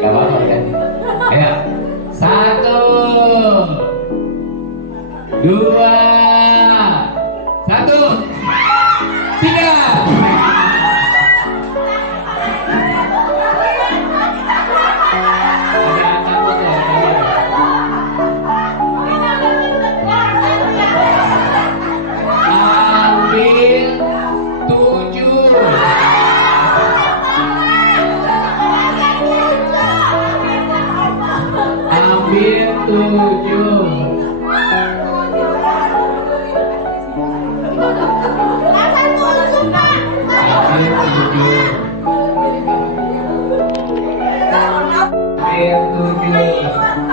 Gak apa-apa kan? Ayo. 1, 2, 1, 3. Ambil 7. Ayo kalian pilih. 1.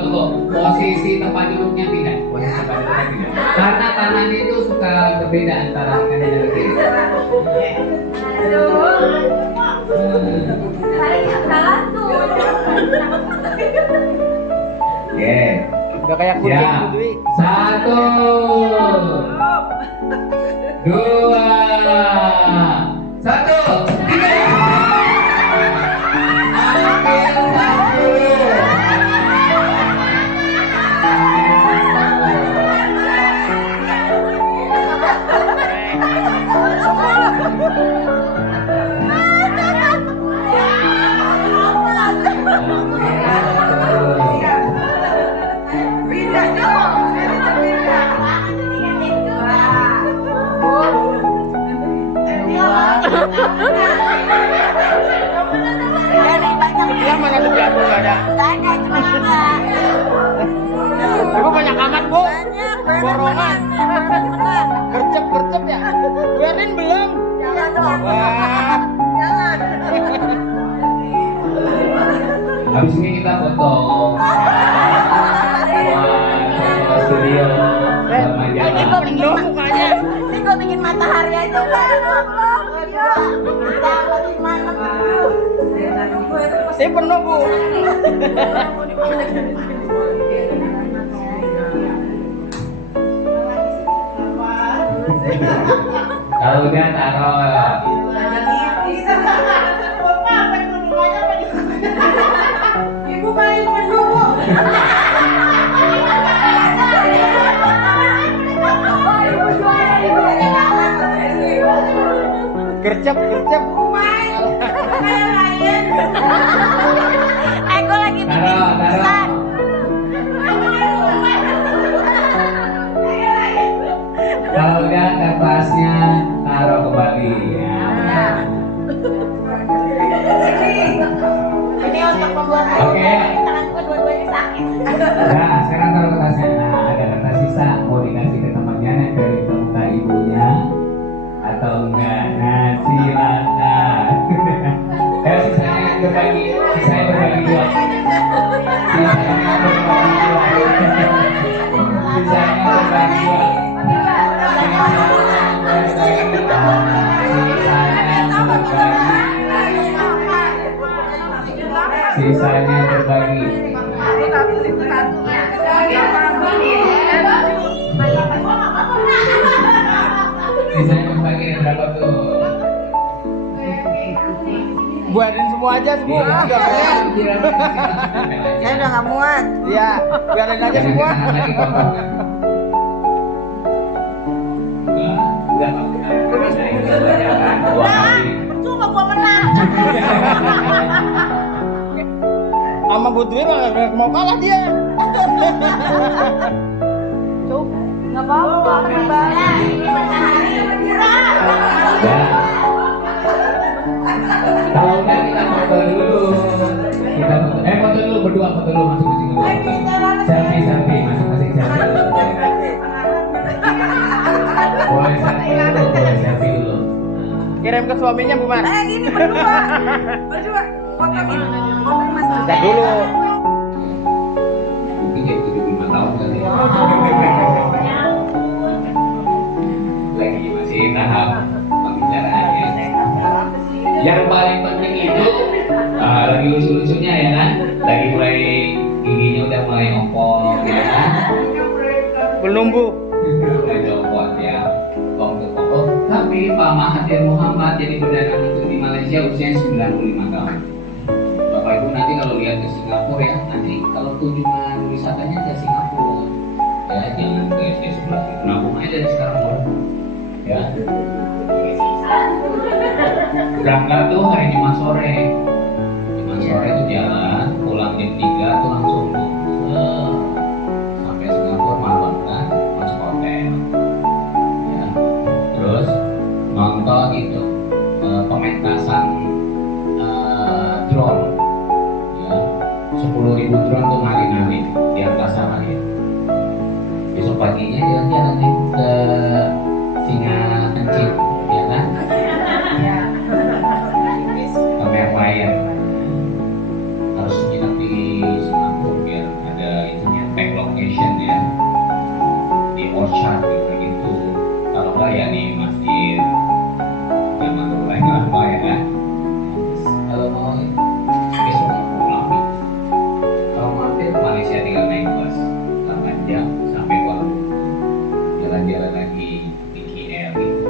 Tunggu. Posisi tempat duduknya tidak. Karena tangan itu suka berbeda antara kanan dan kiri. Oke. Udah kayak kucing Ya. tuh, Dwi. 1, 2, 1, 3. Ambil 1. Ya mana tuh aku nggak ada. Ibu banyak amat bu. Borongan. Gercep ya. Biarin belum. Wah. Habis ini kita foto. Wah, foto studio. Sama Ini jalan. kok penuh mukanya. Ini gue bikin matahari aja kan. Saya penuh bu. Kalau udah taruh. Ibu paling penuh bu. Gercep. Gue lagi bikin Taruh. pesan. Kalau udah kertasnya taruh kembali. Ya. Ini untuk membuat Oke. tangan gue dua-duanya sakit. Nah, sekarang taruh kertasnya. Nah, ada kertas sisa mau dikasih ke temannya dari muka ibunya atau enggak? Nah, silakan. Sisanya berbagi dua. Sisanya berbagi dua. Sisanya berbagi. Sisanya berbagi berapa tuh? Buatin semua aja bu. Udah keren. Saya udah nggak muat. Iya. Biarin aja Jangan semua. ditahan lagi kotornya. Udah, dua kali. Percuma gua menang. Sama Bu Dwi mah nggak mau kalah dia. Cuk, nggak apa-apa. Ini matahari murah. Ya. Kalau enggak kita foto dulu. Kita foto. Foto dulu berdua, foto dulu masing-masing dulu. Selfie, masing-masing selfie. Boleh selfie dulu. Kirim ke suaminya Bu Mar. Gini berdua. Berdua. Fotoin. Fotoin Mas. Kita dulu. Mungkin jadi 75 tahun kali ya. Penumbuh. Udah copot ya. Oh, tapi Pak Mahathir Muhammad jadi Perdana Menteri di Malaysia usianya 95 tahun. Bapak Ibu nanti kalau lihat ke Singapura ya, nanti kalau kunjungan wisatanya ke Singapura ya, jangan ke SD sebelah situ. Nabung aja dari sekarang boleh. Ya. Berangkat tuh hari Jumat sore. Jumat sore itu jalan, pulang jam 3 tuh langsung sampai Singapura malam kan, masuk hotel. Ya. Terus nonton itu pementasan drone. Ya. 10.000 drone tuh nari-nari di atas sana ya. Besok paginya jalan-jalan nih ke Singa Kencing, ya kan? Ke Merlion. Harus nginep di Singapura biar ada itunya tag location ya, di Orchard gitu. Kalau nggak ya di masjid Jamaah lain apa ya kan? Kalau mau besok pulang. Kalau mampir ke Malaysia tinggal naik bus 8 jam sampai Kuala Lumpur. Jalan-jalan lagi di KL gitu.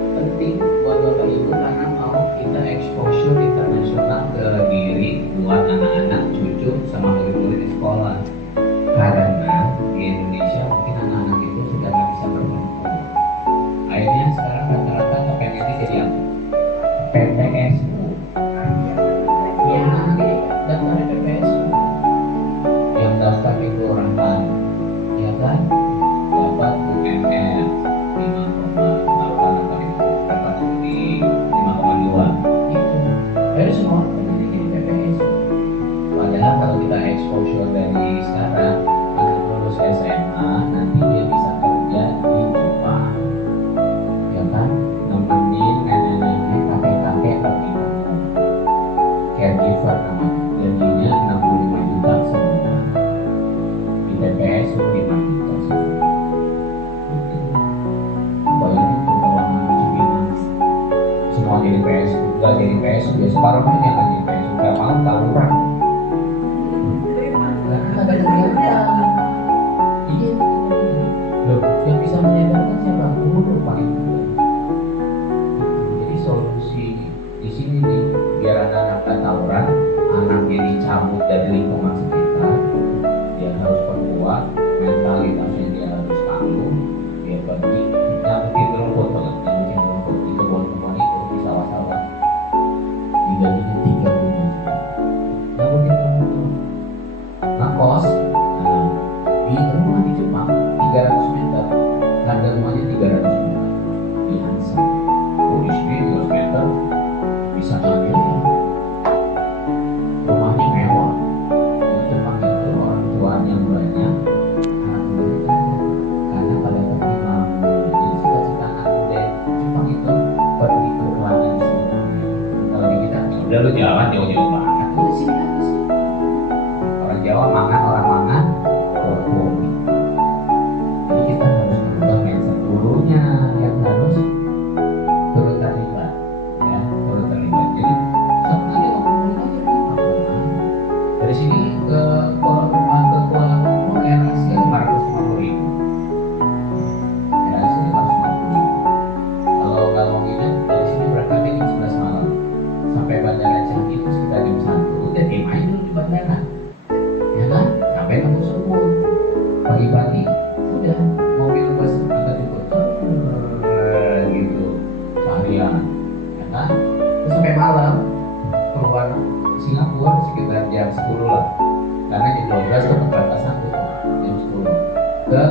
Penting buat Bapak Ibu karena mau kita exposure internasional ke diri, buat anak-anak, cucu, sama murid-murid di sekolah. Karena di Indonesia mungkin anak-anak itu sudah nggak bisa berkumpul. Akhirnya sekarang rata-rata kepengennya jadi apa? PPSU. Yang nanti daftar PPSU. Yang daftar itu orang kan, ya kan? Dapat UMR 5,2 gitu. Dari semua jadi PPSU. Padahal kalau kita exposure dari sekarang, anak lulus SMA nanti dia bisa kerja di Jepang, ya kan? Nemenin nenek-nenek, kakek-kakek bertingkat caregiver namanya, gajinya 65 juta sebulan, di PPSU 5 juta sebulan. Bayangin tuh kalau Cipinang semua jadi PSU, nggak jadi PSU ya separuhnya yang nggak jadi PSU, kayak malam tawuran. Karena ada kegiatan. Iya. Loh, yang bisa menyadarkan siapa? Guru paling penting. Jadi solusi di sini nih, biar anak-anak nggak tawuran, anaknya dicabut dari lingkungan sekitar, dia harus perkuat, mentalitasnya dia harus tangguh, dia pergi nyabutin rumput banget, nyabutin rumput di kebun-kebun itu, di sawah-sawah, digajinya 35 juta. Nyabutin rumput. Ngekos, nah, di rumah di Jepang 300 meter, harga rumahnya 300 juta di Hansa. Oh, di sini 300 meter bisa ambil ya. Rumahnya mewah. Di Jepang itu orang tuanya banyak, anak muda ada, karena pada pergi mampu. Jadi cita-cita anak muda Jepang itu pergi ke luar negeri. Kalau di kita, udah lu jalan jauh-jauh banget, lu di sini aja sih. Orang Jawa mangan, orang mangan, kopi. Jadi kita harus merubah mindset gurunya yang harus turut terlibat, ya, turut terlibat. Jadi sama aja ngomongin aja di Pakungan. Dari sini ke Kuala Lumpur RRC 550.000. RRC 550.000. Kalau nggak mau nginep dari sini berangkatnya jam 11 malam sampai bandara Changi itu sekitar jam 1. Udah diem aja dulu di bandara, ya kan? Sampai nunggu subuh. Pagi-pagi udah mobil bus antar jemput gitu seharian, ya kan? Terus sampai malam keluar Singapura sekitar jam 10 lah, karena jam 12 itu perbatasan tuh, jam 10 ke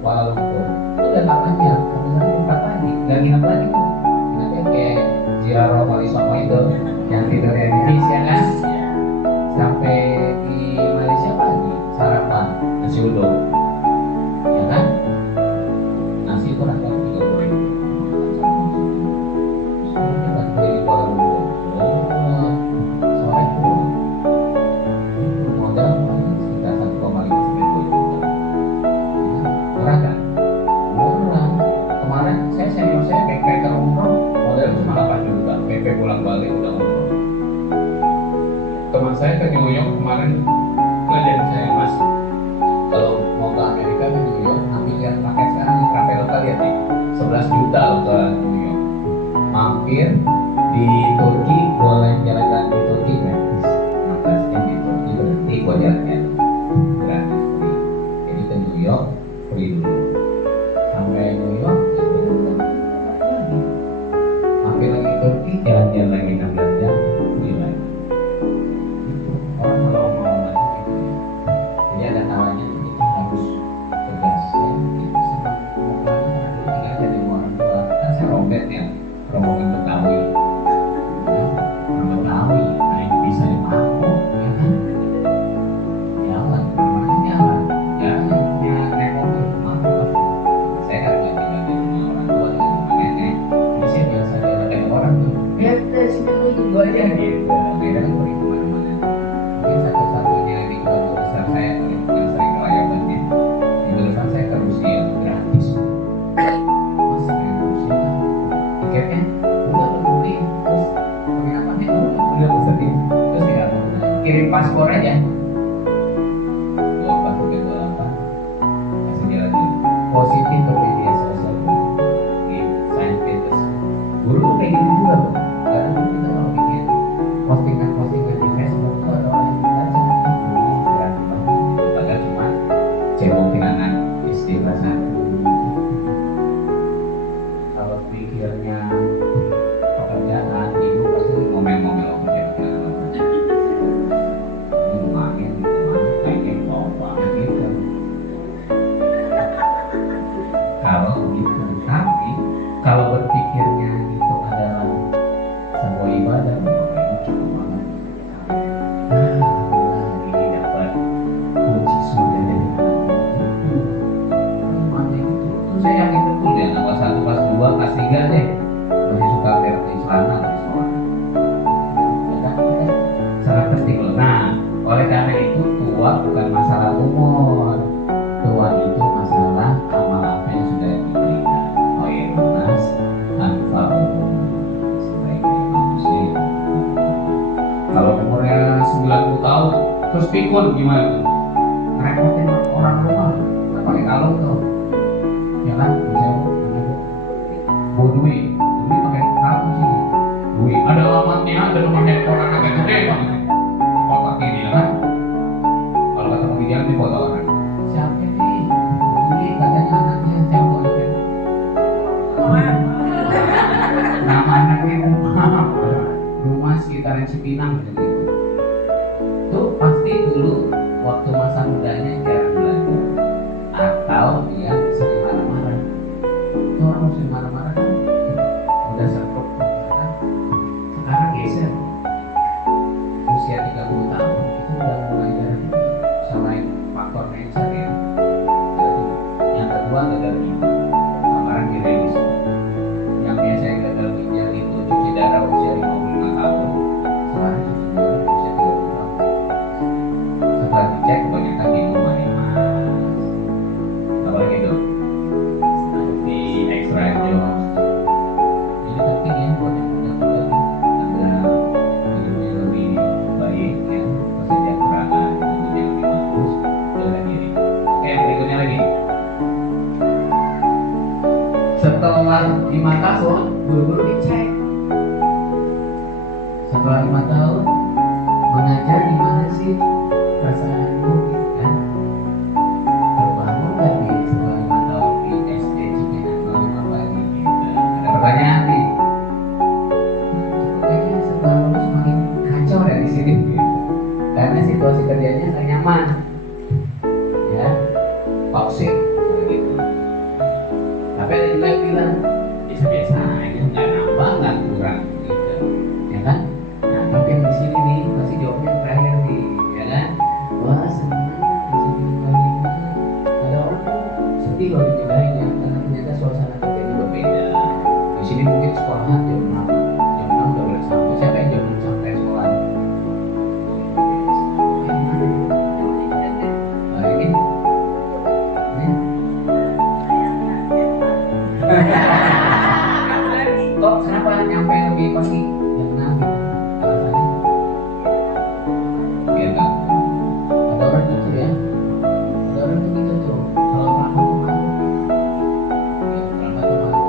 Kuala Lumpur itu udah 8 jam, sampai jam 4 pagi nggak nginep lagi tuh, nginepnya kayak Ziarah Wali Songo itu yang tidurnya di bis, ya kan? Sampai di Malaysia pagi sarapan nasi uduk, ya kan? Nasi itu harganya 30.000. Semuanya kan beli di Kuala Lumpur. Sore pulang. Itu modal paling sekitar 1,5 sampai 2 juta. Ya, murah kan? Murah. Kemarin senior saya backpacker umroh modal cuma 8 juta. PP pulang balik udah umroh. Teman saya ke New York kemarin ngajak saya, Mas, kalau mau Jadi ada kalanya kita harus tegas ya. Kita sama orang tua dulu tinggal jadi orang tua. Kan saya Robert ya, rombongan Betawi. Ya, orang Betawi, nah yang bisa dipakai, ya kan? Jalan, mana jalan? Jalannya naik mobil, mampu kan? Saya kan nggak tinggal di rumah orang tua, di rumah nenek. Jadi saya biasa jalan kayak orang tuh. Ya, dari sini lu tunggu aja gitu. Beda kan pergi kemana-mana. Mungkin satu-satunya di keluarga besar saya yang sering kelayakan ya. Minggu depan saya ke Rusia gratis. Mas pengen ke Rusia kan? Tiketnya udah lu beli, terus penginapannya udah pesenin, terus tinggal kirim paspor aja. Bawa paspor ke 28, kasih jalan dulu. Positif ke media sosial di Saint Petersburg. Guru tuh kayak gitu juga loh. Karena dulu kita kalau bikin postingan-postingan di Facebook tuh ada orang yang bilang sama ini berantem banget gitu. Padahal cuma cebokin anak SD kelas 1. Kalau pikirnya pekerjaan, ibu pasti ngomel-ngomel kerja kemana-mana. Ini main kayaknya bawa banget gitu. Kalau gitu, tapi kalau berpikirnya itu adalah sebuah ibadah, ini cukup banget. Alhamdulillah ini dapat kunci surga dari anakku. Gimana gitu? Itu saya yakin betul deh, anak kelas 1, kelas 2, kelas 3 deh masih suka berak di celana di sekolah. Ya kan? Sangat penting loh. Nah, oleh karena itu tua bukan masalah umur. Tua itu masalah amal apa yang sudah diberikan. Nas anfa'uhum sebaik-baik manusia. Kalau umurnya 90 tahun terus pikun gimana tuh? Ngerepotin orang rumah, nggak pakai kalung tuh, ya kan? Misalnya Bu Dwi pakai kalung sini. Dwi ada alamatnya, ada nomor handphone anaknya gede banget. Kotak ini ya kan? Kalau ketemu di jalan di foto kan? Siapa nih? Dwi katanya anaknya siapa anaknya? Nama anaknya rumah sekitaran Cipinang gitu. Tuh pasti dulu waktu masa mudanya jarang belajar atau dia sering marah-marah. Itu orang sering marah-marah kan udah serpuk kan. Sekarang geser usia 30 tahun itu udah mulai jarang. Selain faktor mindset ya. Yang kedua gagal ginjal. Kemarin dirilis yang biasanya gagal ginjal itu cuci darah usia 55 tahun, sekarang cuci darah usia 30 tahun. Setelah dicek kebanyakan minum mas. Apa lagi dong? Di extra jobs. Ini penting ya buat yang muda-muda agar hidupnya lebih baik ya, kesejahteraan hidupnya lebih bagus, jaga diri. Oke, yang berikutnya lagi. Setelah 5 tahun, buru-buru dicek. Setelah 5 tahun, mengajar gimana sih perasaanmu, kan? Terbangun nggak nih setelah 5 tahun di SD Cipinang apa lagi gitu? Ada pertanyaan nih. Kayaknya setelah lulus makin kacau ya di sini, gitu. Karena situasi kerjanya nggak nyaman, ya, toxic, gitu. Tapi ada juga yang bilang biasa-biasa aja, nggak nambah, nggak kurang, gitu, ya kan? Nah, tapi yang di sini nih pasti jawabnya yang terakhir nih, ya kan? Wah senang di sini lagi. Ada orang tuh sedih loh dipindahin ya, karena ternyata suasana kerjanya berbeda. Di sini mungkin sekolahan jam 6 udah boleh sampai. Siapa yang jam 6 sampai sekolah? Ini. Kok kenapa nyampe lebih pagi jam 6 gitu? Alasannya? Biar nggak. Ada orang gitu ya. Ada orang tuh gitu tuh. Kalau lambat tuh malu. Ya, lambat tuh malu.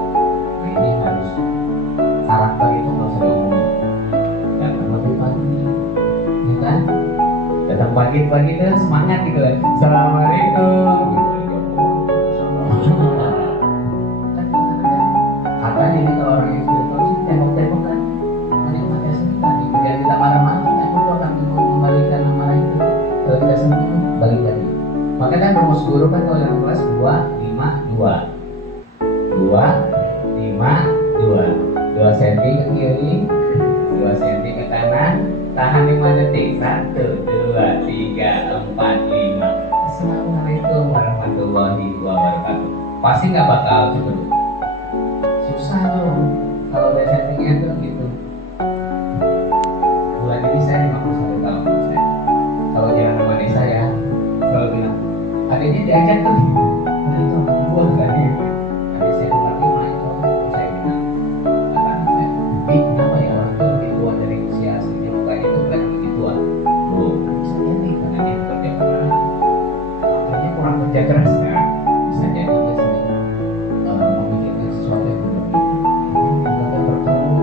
Nah ini harus karakter itu nggak usah diomongin. Datang lebih pagi, ya kan? Datang pagi-pagi tuh semangat gitu kan. Assalamualaikum. Katanya ini kalau orang yang spiritual sih tembok-tembok kan menikmati sebentar nih. Biar kita marah-marah tembok tuh akan mengembalikan amarah itu. Kalau kita senang balik lagi. Maka kan rumus guru kan kalau dalam kelas 2, 5, 2 2, 5, 2 2 cm ke kiri, 2 cm ke kanan, tahan 5 detik. 1, 2, 3, 4, 5. Assalamualaikum warahmatullahi wabarakatuh. Pasti nggak bakal cepet. Susah loh kalau udah settingnya tuh gitu. Bulan ini saya 51 tahun. Kalau jalan sama adik saya selalu bilang, adiknya diajak tuh, adik itu gua kan gitu. Adik saya umur 5 itu, saya bilang, kata adik saya, Bi, kenapa ya orang tuh lebih tua dari usia aslinya, mukanya itu kan lebih tua. Loh, bisa jadi karena dia bekerja keras, waktunya kurang kerja keras ya. Bisa jadi dia sedang memikirkan sesuatu yang berlebih. Kita bertemu,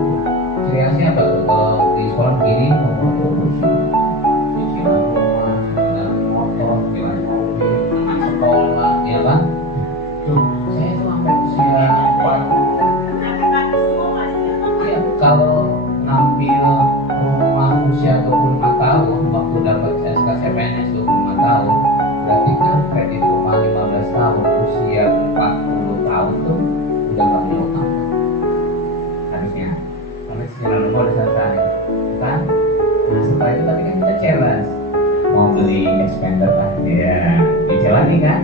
ciri khasnya apa tuh? Kalau di sekolah begini, ngomong terus, cicilan rumah, cicilan motor, cicilan mobil, anak sekolah, ya kan? Tuh, saya tuh sampai usia 4. Ya, kalau ngambil rumah usia 25 tahun, waktu dapat SKCPNS 25 tahun, berarti kan kredit rumah 15 tahun, usia 40 tahun tuh udah nggak punya utang harusnya. Karena cicilan rumah udah selesai, kan? Nah setelah itu tadi kan kita challenge mau beli expander lah, ya cicil lagi kan?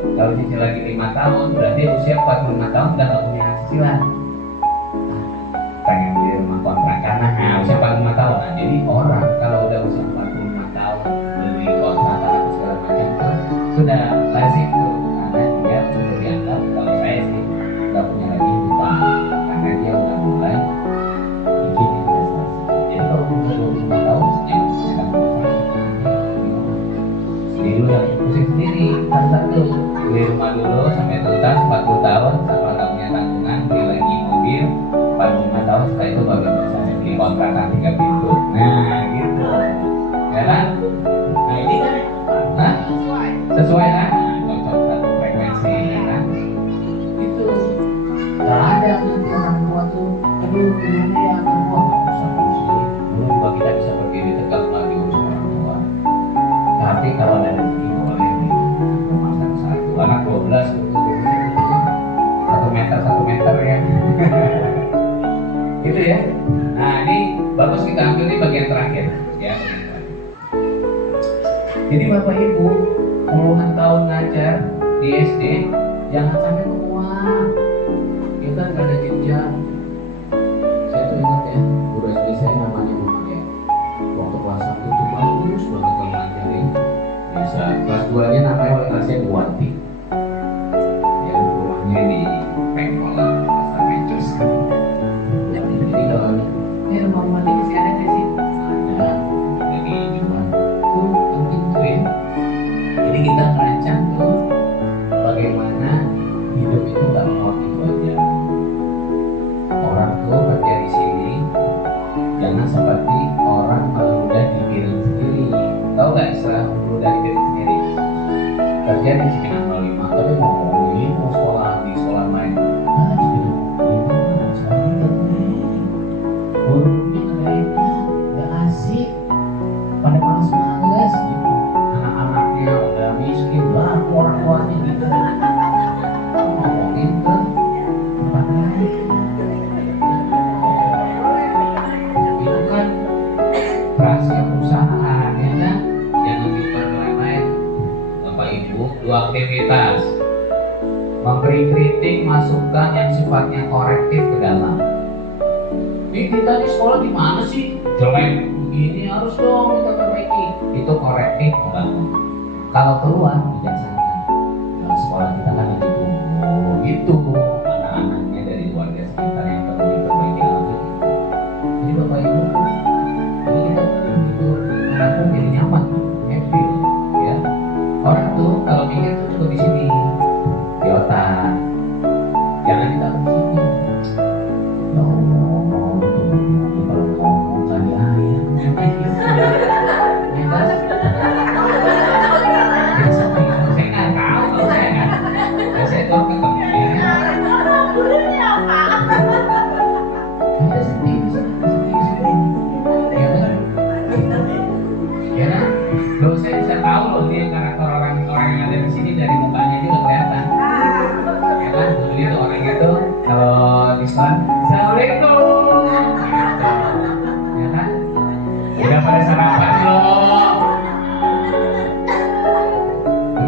Kalau cicil lagi 5 tahun, berarti usia 45 tahun udah nggak punya cicilan. Pengen beli rumah kontrakan, nah usia 45 tahun. Nah jadi orang kalau udah usia 45 tahun beli kontrakan atau segala macam tuh sudah lazim tuh, karena dia sudah dianggap, kalau saya sih nggak punya lagi utang karena dia udah mulai bikin investasi. Jadi kalau umur 25 tahun yang punya kontrakan, ini dulu yang pusing sendiri, satu beli rumah dulu sampai tuntas 40 tahun, sampai nggak punya tanggungan, beli lagi mobil 45 tahun, setelah itu baru bisa beli kontrakan 3 pintu. Nah gitu, ya kan? Nah ini kan, hah? Sesuai kan? Nah, cocok satu frekuensi, ya kan? Itu nggak ada nanti orang tua tuh, aduh gimana ya anak tua nggak usah pusing. Dulu juga kita bisa berdiri tegak lagi urus orang tua. Tapi kalau ada rezeki boleh nih, memasak satu anak 12 1 meter ya. Gitu ya. Nah ini bagus, kita ambil nih bagian terakhir ya. Jadi bapak ibu puluhan tahun ngajar di SD, jangan sampai tua. Kita nggak ada jenjang. Saya tuh ingat ya, guru SD saya namanya Mama ya. Waktu kelas 1 tuh bagus banget kalau ngajarin. Bisa kelas 2 nya namanya oleh kelasnya Buati. Ya rumahnya di Pengkolan, Pasar Mencos. Jadi kalau ini rumah Buati masih ada nggak sih? Ada. Jadi jual. Tuh penting tuh ya. Jadi kita merancang tuh bagaimana hidup itu nggak muat itu aja. Orang tuh kerja di sini jangan seperti orang meludah di piring sendiri. Tahu nggak istilah meludah di piring sendiri? Kerja di Cipinang 05 tapi mau ngomongin mau sekolah di sekolah lain. Ah Cipinang 05 sekolah itu gurunya nggak enak, nggak asik, pada malas-malas gitu. Anak-anaknya udah miskin, lah orang tuanya gitu. Ngomongin ke tempat lain. Itu kan rahasia perusahaan ya kan, jangan dibuat lain-lain. Bapak Ibu, 2 aktivitas: memberi kritik, masukan yang sifatnya korektif ke dalam. Ini kita di sekolah gimana sih? Jelek begini, harus dong kita perbaiki. Itu korektif membangun. Kalau keluar bijaksana. Nah, sekolah kita kan lagi tumbuh gitu, anak-anaknya dari warga sekitar yang perlu diperbaiki lagi. Jadi bapak ibu, ini kita begitu anak jadi nyaman, happy, ya. Orang tuh kalau mikir tuh cukup di sini, di otak. Jangan ditaruh di sini. Ya Allah, kalau ngomong tadi ayam, ya kan? Saya nggak tahu kalau saya nggak. Saya tuh ketemu ya. Ada sedih, ya kan? Ya kan? Loh saya bisa tahu loh dia karakter orang yang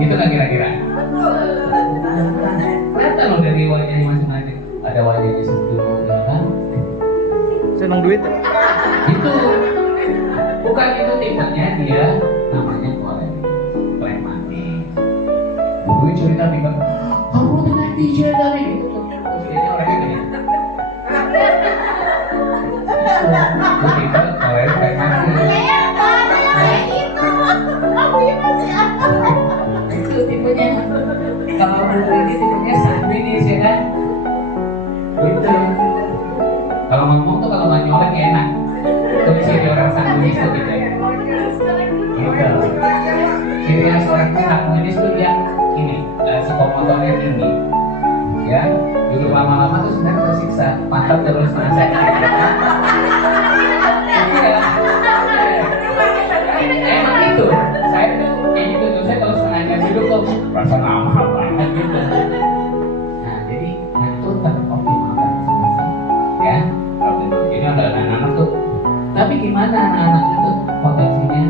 Begitu nggak kira-kira? Kelihatan loh dari wajahnya masing-masing. Ada wajahnya sentuh, ya kan? Seneng duit. Itu bukan itu tipenya dia, namanya pragmatis. Dulu cerita nih kan, kamu dengan DJ tadi. Terus dia orangnya gini. Itu tipe orang pragmatis. Itu tipenya. Kalau ini tipenya sandinis ya kan? Gitu. Kalau ngomong tuh kalau nggak nyolek ya enak. Itu ciri orang sandinis tuh gitu ya. Gitu. Ciri khas orang sandinis tuh dia ini psikomotornya tinggi. Ya, duduk lama-lama tuh sebenarnya tersiksa. Pantat terus nasihat. Iya. Emang gitu. Saya tuh kayak gitu tuh. Saya kalau setengah jam duduk tuh rasa lama banget gitu. Nah, jadi itu teroptimalkan masing-masing. Ya, ini ada anak-anak tuh. Tapi gimana anak-anak itu potensinya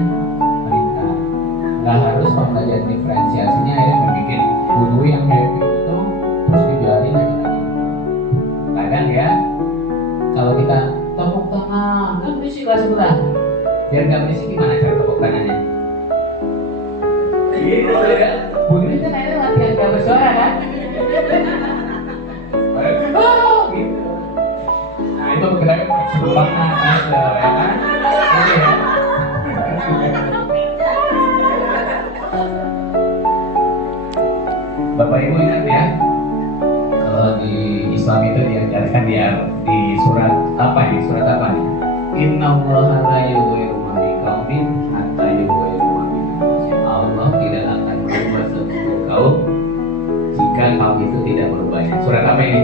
meningkat? Nggak harus pembelajaran diferensiasinya ya membuat guru yang happy itu terus dibiarin aja lagi. Kadang ya, kalau kita tepuk tangan kan berisik lah sebelah. Biar nggak berisik gimana cara tepuk tangannya? Gitu ya. Guru kan akhirnya latihan nggak bersuara kan? Oh gitu. Nah itu bergerak sebelah gitu ya kan? Oke ya. Bapak Ibu ingat ya, kalau di Islam itu diajarkan dia di surat apa ini? Surat apa nih? Innallaha la yughayyiru ma biqaumin hatta yughayyiru ma bi anfusihim. Allah tidak akan berubah suatu kaum jika kaum itu tidak berubah. Surat apa ini?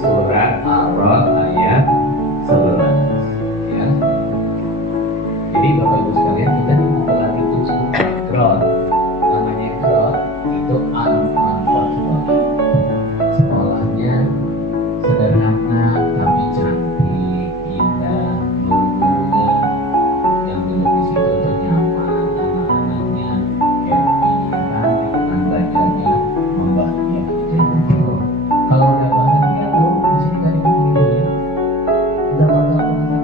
Surat Ar-Ra'd ayat 11. Ya. Jadi Bapak Ibu sekalian, kita nih mau berlatih untuk growth. Namanya growth itu unfortunate. Sekolahnya sederhana tapi cantik, indah, gurunya yang duduk di situ tuh nyaman, anak-anaknya happy, teman belajarnya membahagiakan. Itu yang penting loh. Kalau udah bahagia tuh di sini nggak dipikirin ya. Udah bakal ngomong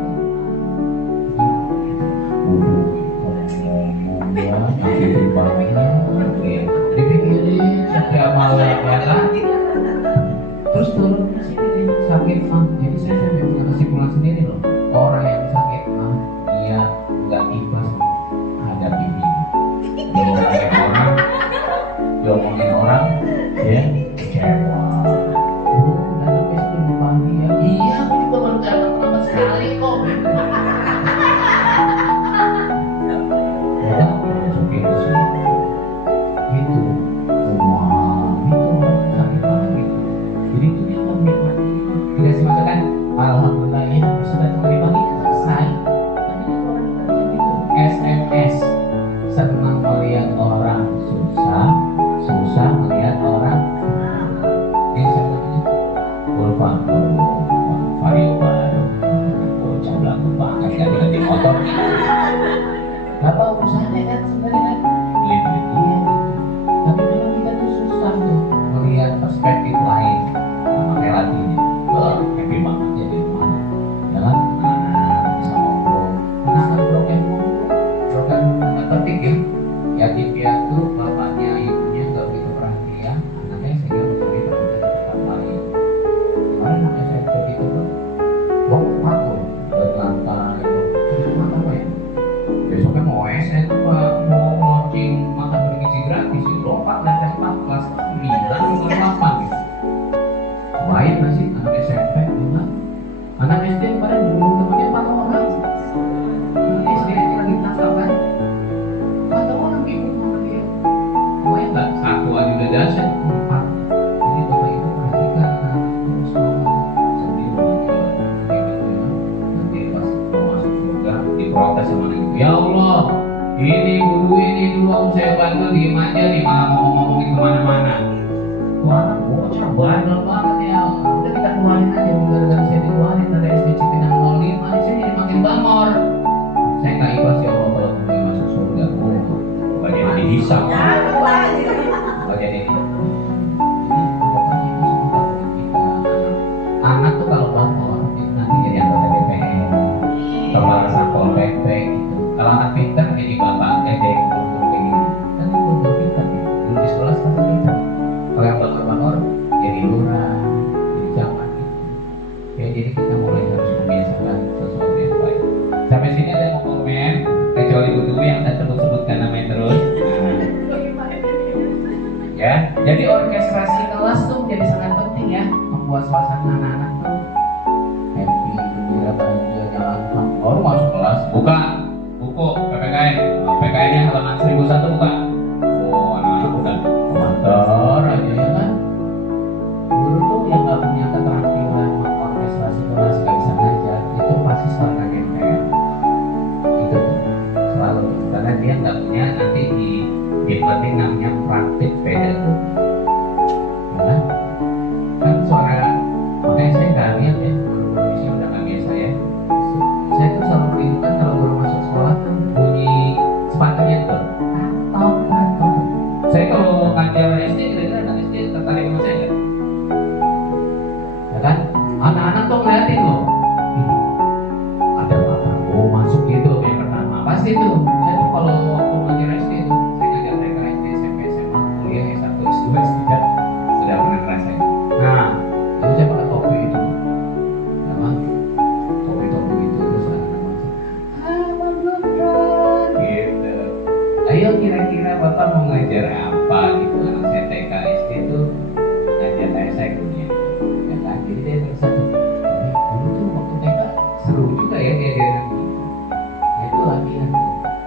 ya, nanti dibagian, dipikirin setiap malam ya kan. Terus turun ke sini sakit mah. Jadi saya punya kesimpulan sendiri loh. Orang yang sakit mah dia nggak ikhlas hadapi ini. Diomongin orang, ya kecewa. Dan sampai sebelum bahagia. Iya, aku juga baru datang pertama sekali kok. Ya, masukin ke sini. Gitu. Wah, itu sakit banget gitu. Jadi itu dia menikmati. Dikasih masukan, alhamdulillah ya sudah cuma dibagi selesai. Tapi itu orang kerja gitu. SMS senang melihat orang susah, susah melihat orang. Ini siapa namanya? Ulfan, Vario baru. Bocah belagu banget kan udah di motor. Gak apa urusannya kan sebenarnya kan duit dia gitu. Tapi memang kita tuh susah tuh melihat perspektif lain. Pakai laginya happy banget ya di rumah ya kan, anak bisa ngobrol, anak broken home, broken home ketik ya, yatim piatu, bapaknya ibunya gak begitu perhatian, anaknya sehingga mencari perhatian di tempat lain. Kemarin anaknya saya seperti itu tuh lompat loh dari lantai, terus makan apa ya, besoknya mau WSN tuh mau launching makan bergizi gratis itu lompat lantai 4 kelas 9 ke 8 gitu. Lain nasi anak SMP enggak, anak SD kemarin dulu temennya 4 orang. Anak SD nya lagi nakal kan, 4 orang bingung sama dia. Lumayan nggak? Satu aja udah dahsyat, 4. Jadi Bapak Ibu perhatikan anak terus ngomong sedih gitu ya. Nanti pas mau masuk surga diprotes sama anak itu. Ya Allah, ini dulu om saya bantu diem aja nih malah ngomong-ngomongin kemana-mana. Tuh anak bocah bandel banget ya. Udah kita keluarin aja, gara-gara saya dikeluarin dari SD Cipinang 05, di sini makin bangor. Saya nggak ikhlas ya Allah kalau dia masuk surga. Oh, bukannya dihisap. Ya, jadi orkestrasi kelas tuh menjadi sangat penting ya, membuat suasana anak-anak tuh happy, gembira, bahagia, jangan baru masuk kelas buka buku PPKN, PPKN-nya halaman 1001 buka. Oh, anak-anak udah komentar aja ya kan. Guru tuh yang nggak punya keterampilan orkestrasi kelas nggak bisa ngajar, itu pasti suara KKN. Itu tuh selalu, karena dia nggak punya nanti di penting namanya praktik beda tuh, ya kan suara. Makanya saya nggak lihat ya guru-guru di sini udah nggak biasa ya. Saya tuh selalu merindukan kalau guru masuk sekolah tuh bunyi sepatunya tuh tatok tatok. Saya kalau ngajar SD kira-kira anak SD tertarik sama saya nggak? Ya kan, anak-anak tuh ngeliatin loh, ada apa mau masuk gitu yang pertama pasti tuh. Saya tuh kalau waktu ngajar SD tuh, saya ngajar TK, SD, SMP, SMA, kuliah S1, S2, S3 sudah pernah ngerasain. Nah, itu saya pakai topi itu, apa? Topi-topi itu terus anak-anak masuk, halo Gibran, gitu. Ayo kira-kira bapak mau ngajar apa gitu? Anak saya TK, SD tuh ngajar saya gurunya, ya kan? Jadi dia terus dulu tuh waktu TK seru juga ya dia gitu. Itu latihan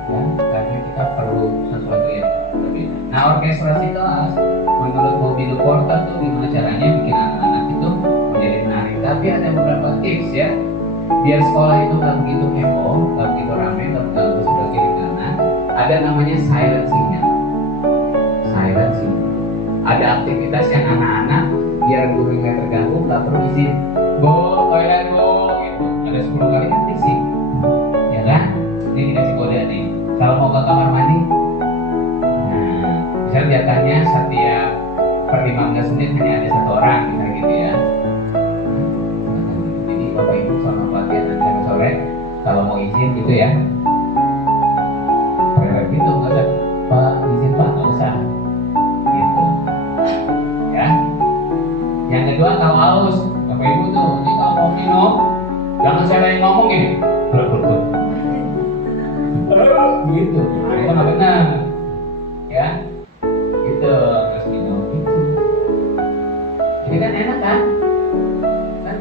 ya, karena kita perlu sesuatu yang berbeda. Nah, orkestrasi kelas menurut Bobby Laporta tuh gimana caranya bikin anak-anak itu menjadi menarik. Tapi ada beberapa tips ya, biar sekolah itu nggak begitu heboh, nggak begitu ramai, nggak begitu sebagai karena ada namanya silencing-nya. Silencing. Ada aktivitas yang anak-anak biar guru nggak terganggu, nggak perlu izin. Bo, toilet bo, gitu. Ada 10 kali kan fisik, ya kan? Ini dikasih kode nih. Kalau mau ke kamar mandi, nah, misalnya biarkannya setiap per 15 menit hanya ada 1 orang, misalnya gitu ya. Jadi bapak ibu sama pelatihan nanti sampai sore, kalau mau izin gitu ya. Toilet gitu nggak usah, Pak izin Pak nggak usah, gitu. Ya. Yang kedua kalau haus, bapak ibu tuh, ini kalau mau minum, jangan saya yang ngomong gini. Gitu, nah, itu nggak benar, ya, gitu, terus minum gitu. Ini kan enak kan? Kan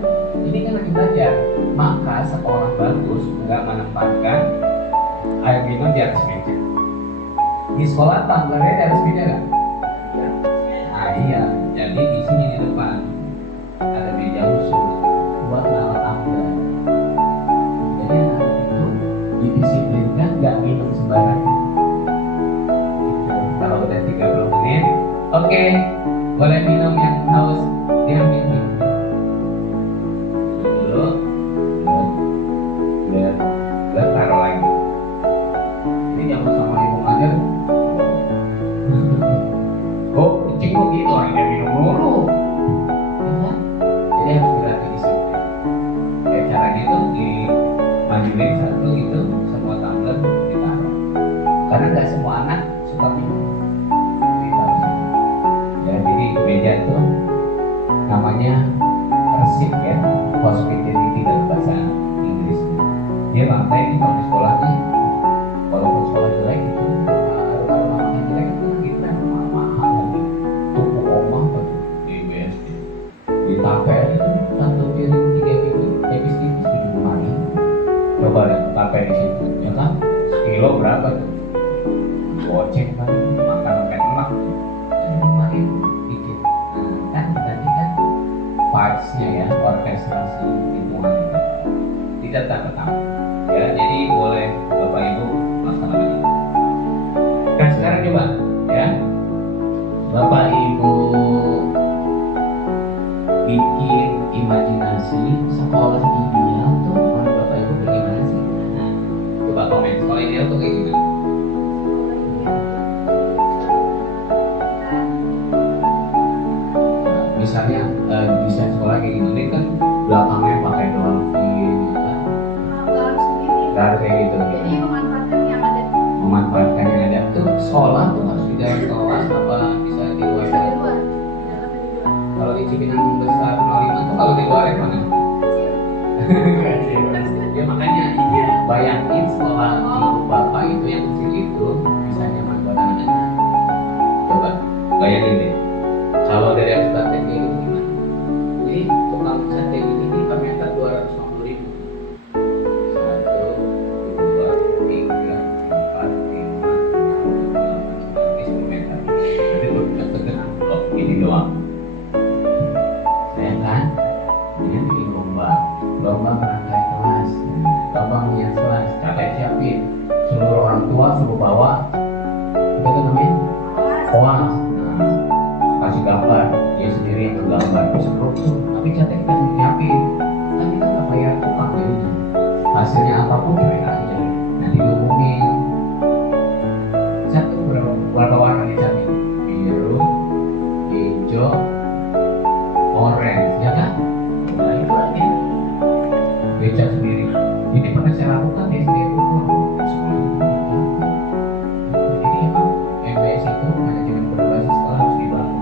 ini kan lagi belajar, maka sekolah bagus nggak menempatkan air minum di atas meja. Di sekolah tumblernya di atas meja nggak? Nah iya, jadi di sini di depan ada meja khusus buat naruh tumbler. Jadi anak itu didisiplinkan nggak minum sembarangan. Gitu. Kalau udah 30 menit, oke, boleh minum yang haus diambil nih. Dulu, udah taruh lagi. Ini jangan sama ibu ngajar. Oh, kucing kok gitu, orang dia minum mulu. Ya, jadi harus dilatih disiplin. Ya caranya itu dimajuin satu gitu, semua tumbler ditaruh. Karena nggak semua anak suka minum. Ditaruh. Ya, jadi meja itu namanya resip ya, hospitality dalam bahasa Inggris. Dia lantai ini kalau di sekolahnya, walaupun sekolah jelek itu, rumah-rumah jelek itu gitu kan mahal lagi. Tuku omah tuh di BSD. Di tape itu 1 piring 3 piring tipis-tipis 75.000. Coba lihat tape di situ, ya kan? Sekilo berapa tuh? Goceng kan, makan pakai emak tuh 75.000 dikit. Nah, kan dibandingkan vibes-nya ya, orkestrasi lingkungan itu tidak tak ya, jadi boleh bapak ibu laksanakan ini. Nah sekarang coba ya, bapak ibu bikin imajinasi sekolah ideal tuh menurut bapak ibu bagaimana sih? Nah, coba komen sekolah ideal tuh kayak gimana? Nah, misalnya desain sekolah kayak gitu, ini kan belakangnya pakai dolphin, ya kan? Nggak harus kayak gitu. Jadi memanfaatkan yang ada. Memanfaatkan yang ada. Tuh sekolah tuh harus di dalam kelas apa bisa di luar? Bisa di luar. Di dalam dan di luar. Kalau di Cipinang Besar 05 tuh kalau di luar mana? Ya makanya bayangin sekolah ibu bapak itu yang kecil itu bisa nyaman buat anak-anak. Coba bayangin deh. gini doang. Saya kan dia bikin lomba merangkai kelas, lomba menghias kelas, capek siapin, seluruh orang tua suruh bawa, itu kan namanya koas. Nah, kasih gambar, dia sendiri yang menggambar, seru tuh. Tapi capek kan nyiapin, kan kita nggak bayar tukang jadinya. Hasilnya apapun cuek aja, nanti diumumin. Satu berapa warna nih cat? Biru, hijau, orange, ya kan? Nah itu aja. Beca sendiri. Ini pernah saya lakukan di SD Ukur. Jadi emang MBS itu manajemen berbasis sekolah harus dibangun.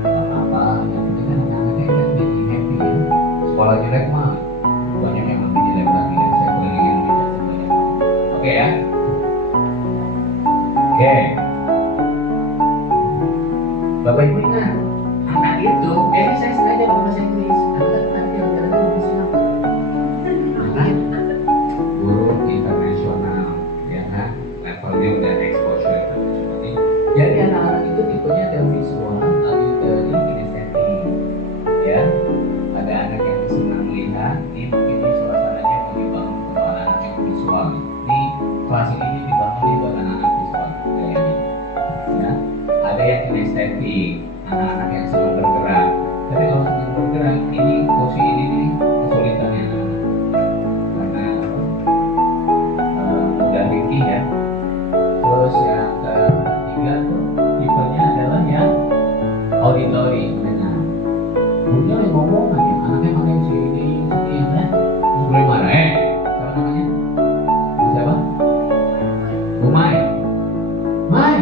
Gak apa-apa, yang penting kan anak-anaknya kan jadi happy ya. Sekolah jelek mah banyak yang lebih jelek lagi ya. Saya kelilingin beca sebanyak. Oke ya. Oke. Bapak Ibu ingat, anak itu, ini saya sengaja bawa bahasa Inggris. Anak nanti jalan-jalan mau siapa? Guru internasional, ya kan? Levelnya udah exposure internasional. Jadi anak-anak itu tipenya ada visual, ada kinestetik, ya. Ada anak yang senang melihat, ini suasananya mau dibangun untuk anak-anak yang visual. Ini kelas ini dibangun buat anak-anak visual, kayaknya. Ya. Ada yang kinestetik, anak-anak yang senang bergerak. Tapi kalau senang bergerak, ini posisi ini nih kesulitannya karena mudah ringkih ya. Terus yang ketiga tuh tipenya adalah yang auditory, mendengar. Gurunya yang ngomong aja, anaknya pakai sini ya kan? Terus boleh marah, siapa namanya? Siapa? Bu Mai. Mai,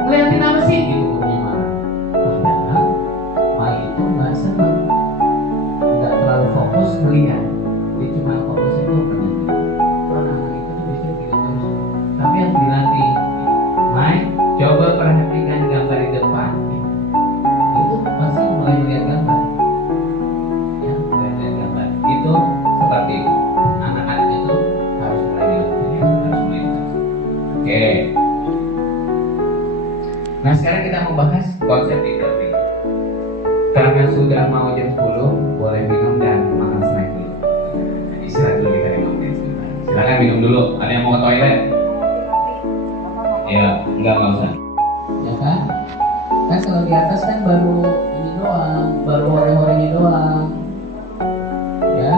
ngeliatin apa sih? Gitu gurunya marah. Padahal Mai itu nggak seneng, nggak terlalu fokus melihat, dia cuma fokus itu mendengar. Anak-anak itu tuh biasanya gitu terus. Tapi yang dilatih, Mai, coba perhatikan gambar di depan. Itu pasti mulai melihat gambar. Ya, mulai melihat gambar. Itu seperti itu. Anak-anak itu harus mulai dilatih, ya, harus mulai dilatih. Oke. Nah sekarang kita mau bahas konsep e-learning. Karena sudah mau jam 10, boleh minum dan makan snack dulu. Istirahat dulu kita 5 menit sebentar. Silakan minum dulu. Ada yang mau ke toilet? Ya, enggak usah. Ya kan? Kan kalau di atas kan baru ini doang, baru hore-horenya doang. Ya.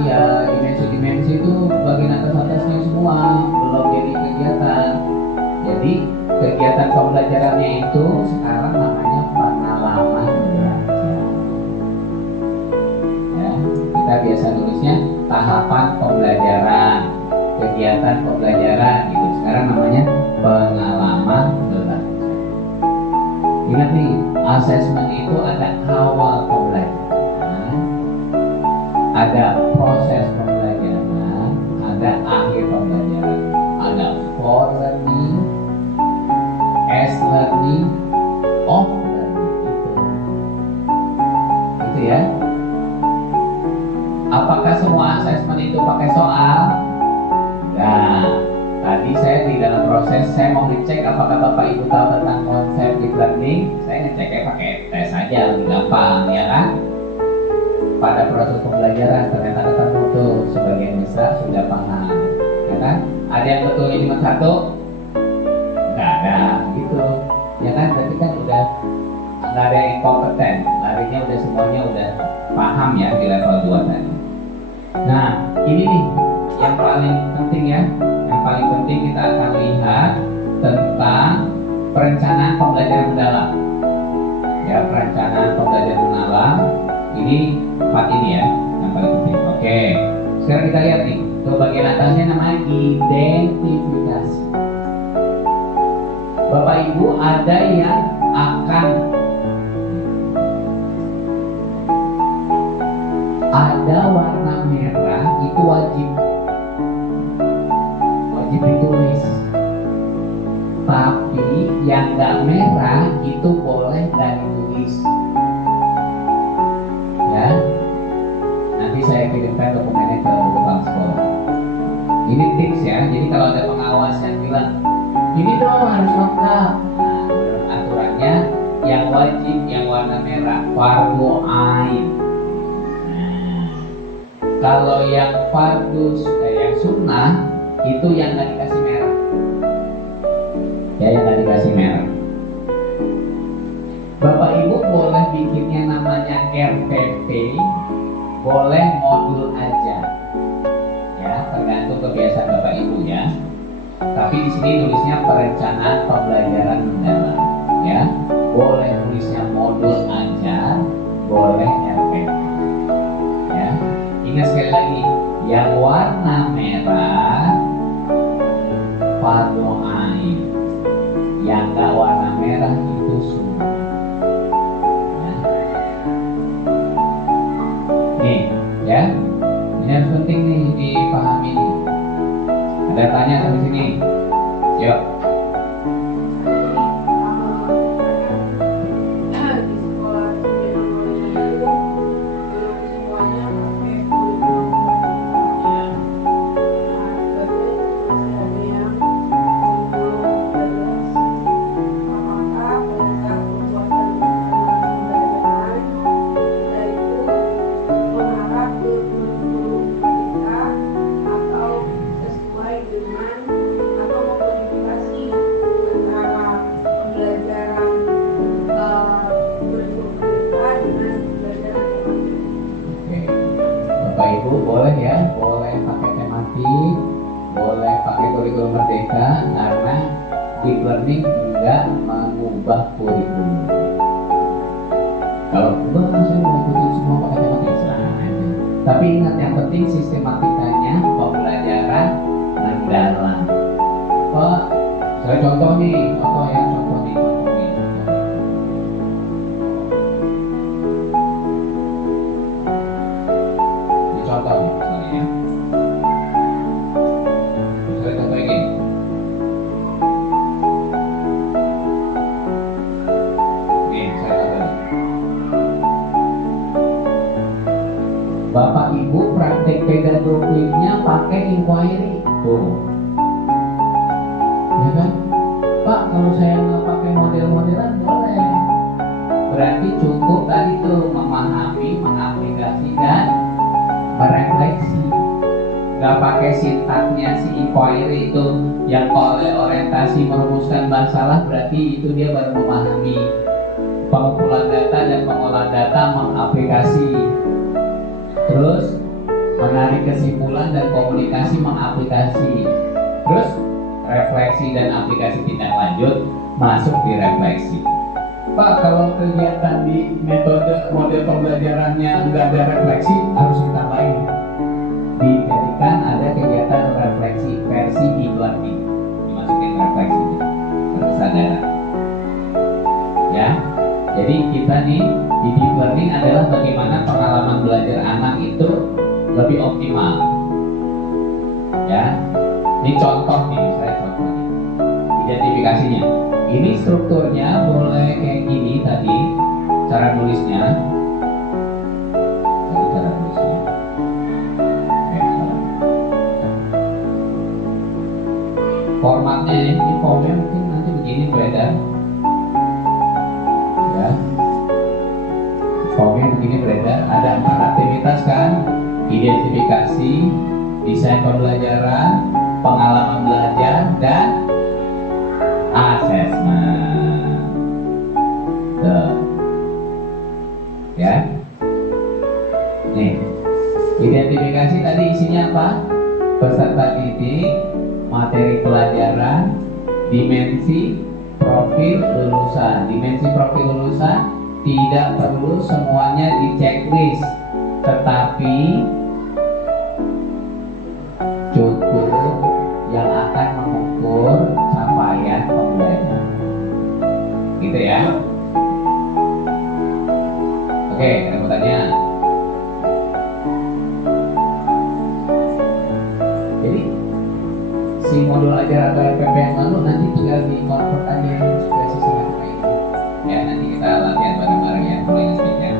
Iya, dimensi itu bagian atas-atasnya semua, belum jadi kegiatan. Jadi kegiatan pembelajarannya itu sekarang namanya pengalaman belajar. Ya, kita biasa nulisnya tahapan pembelajaran, kegiatan pembelajaran gitu. Sekarang namanya pengalaman belajar. Ingat nih, asesmen itu ada awal pembelajaran, ada proses pembelajaran, ada akhir pembelajaran, ada for learning, as learning, of learning gitu ya. Apakah semua asesmen itu pakai soal? Nah, tadi saya di dalam proses saya mau ngecek apakah Bapak Ibu tahu tentang konsep deep learning. Saya ngeceknya pakai tes saja, lebih gampang ya kan. Pada proses pembelajaran ternyata ketemu tuh sebagian besar sudah paham, ya kan? Ada yang betulnya cuma satu? Nggak ada, gitu, ya kan? Berarti kan udah nggak ada yang kompeten, larinya udah semuanya udah paham ya di level 2 tadi. Nah, ini nih yang paling penting ya, yang paling penting kita akan lihat tentang perencanaan pembelajaran mendalam. Ya, perencanaan pembelajaran mendalam ini 4 ini ya, yang paling penting. Oke, sekarang kita lihat nih, ke bagian atasnya namanya identifikasi. Bapak Ibu ada yang akan ada warna merah itu wajib ditulis, tapi yang nggak merah itu boleh nggak ditulis ya. Nanti saya kirimkan dokumennya ke tukang sekolah. Ini tips ya, jadi kalau ada pengawas yang bilang ini dong harus lengkap. Nah, menurut aturannya yang wajib yang warna merah fardu ain. Nah, kalau yang yang sunnah itu yang nggak dikasih merah. Ya, yang nggak dikasih merah. Bapak Ibu boleh bikinnya namanya RPP, boleh modul aja. Ya, tergantung kebiasaan Bapak Ibu ya. Tapi di sini tulisnya perencanaan pembelajaran mendalam. Ya, boleh tulisnya modul aja, boleh RPP. Ya, ingat sekali lagi, yang warna merah fardu ain, yang nggak warna merah itu sunnah. Ya. Nih, ya, ini harus penting nih dipahami. Ada tanya sampai sini? Yuk. Ibu boleh ya, boleh pakai tematik, boleh pakai kurikulum merdeka karena deep learning tidak mengubah kurikulum. Kalau enggak, saya mau ikutin semua pakai tematik silahkan aja. Tapi ingat yang penting sistematikanya pembelajaran mendalam. Pak, saya contoh nih, contoh nih. Contoh misalnya ya. Misalnya contoh ini. Nih, saya contoh. Bapak Ibu praktek pedagogiknya pakai inquiry. Tuh. Ya kan? Pak, kalau saya nggak pakai model-modelan boleh. Berarti cukup tadi tuh memahami, mengaplikasikan, merefleksi. Gak pakai sintaknya si inquiry itu yang oleh orientasi merumuskan masalah, berarti itu dia baru memahami. Pengumpulan data dan pengolah data mengaplikasi, terus menarik kesimpulan dan komunikasi mengaplikasi, terus refleksi dan aplikasi tindak lanjut masuk di refleksi. Pak, kalau kegiatan di metode model pembelajarannya nggak ada refleksi, harus ditambahin. Dijadikan ada kegiatan refleksi versi deep learning, dimasukin refleksi kesadaran. Ya, jadi kita nih di deep learning adalah bagaimana pengalaman belajar anak itu lebih optimal. Ya, ini contoh nih, saya contoh nih. Identifikasinya. Ini strukturnya boleh kayak gini tadi, cara nulisnya. Tadi cara nulisnya. Formatnya ini formnya mungkin nanti begini beredar. Ya. Formnya begini beredar. Ada 4 aktivitas kan? Identifikasi, desain pembelajaran, pengalaman belajar, dan assessment. Tuh. Ya. Nih. Identifikasi tadi isinya apa? Peserta didik, materi pelajaran, dimensi, profil lulusan. Dimensi profil lulusan tidak perlu semuanya di checklist, tetapi cukup yang akan mengukur capaian pembelajaran. Gitu ya. Oke, ada yang mau tanya? Jadi si modul ajar atau RPP yang lalu nanti tinggal di convert aja supaya sistematika ini. Ya, nanti kita latihan bareng-bareng ya, mulai nanti ya.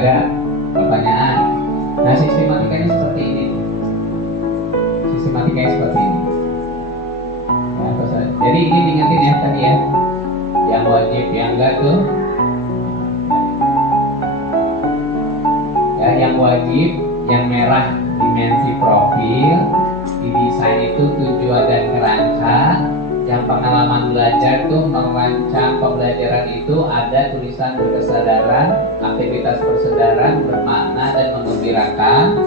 Ada pertanyaan? Nah, sistem sistematikanya seperti ini. Sistematikanya seperti ini. Ya, jadi ini diingetin ya tadi ya. Yang wajib, yang enggak tuh. Ya, yang wajib, yang merah dimensi profil, didesain itu tujuan dan kerangka. Yang pengalaman belajar tuh merancang pembelajaran itu ada tulisan berkesadaran, aktivitas persaudaraan bermakna dan menggembirakan.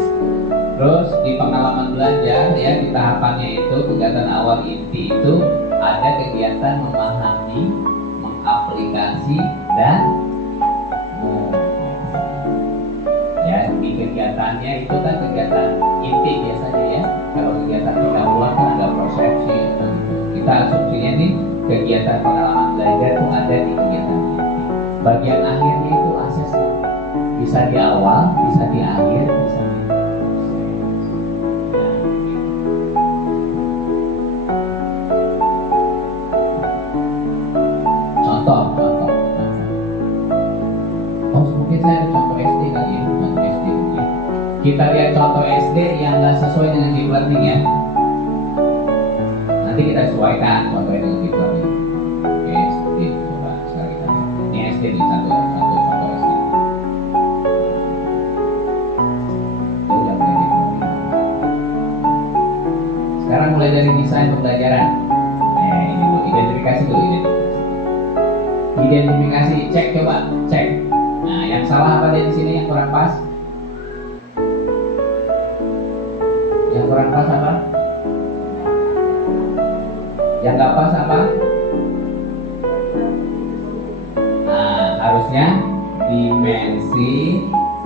Terus di pengalaman belajar ya di tahapannya itu kegiatan awal inti itu ada kegiatan memahami, mengaplikasi dan ya di kegiatannya itu kan kegiatan inti biasanya ya. Kalau kegiatan pendahuluan kan ada persepsi. Kita asumsinya nih kegiatan pengalaman belajar itu ada di kegiatan inti. Bagian akhirnya itu asesmen. Bisa di awal, bisa di akhir, bisa di contoh. Oh mungkin saya ada contoh SD kali ya, contoh SD ya. Kita lihat contoh SD yang nggak sesuai dengan deep learning ya. Nanti kita sesuaikan contohnya dengan deep learning. Oke, SD coba sekarang kita lihat. Ini SD nih contoh SD. Dia udah mulai deep learning. Sekarang mulai dari desain pembelajaran. Ini dulu identifikasi dulu identifikasi, cek coba, cek. Nah, yang salah apa di sini yang kurang pas? Yang kurang pas apa? Yang nggak pas apa? Nah, harusnya dimensi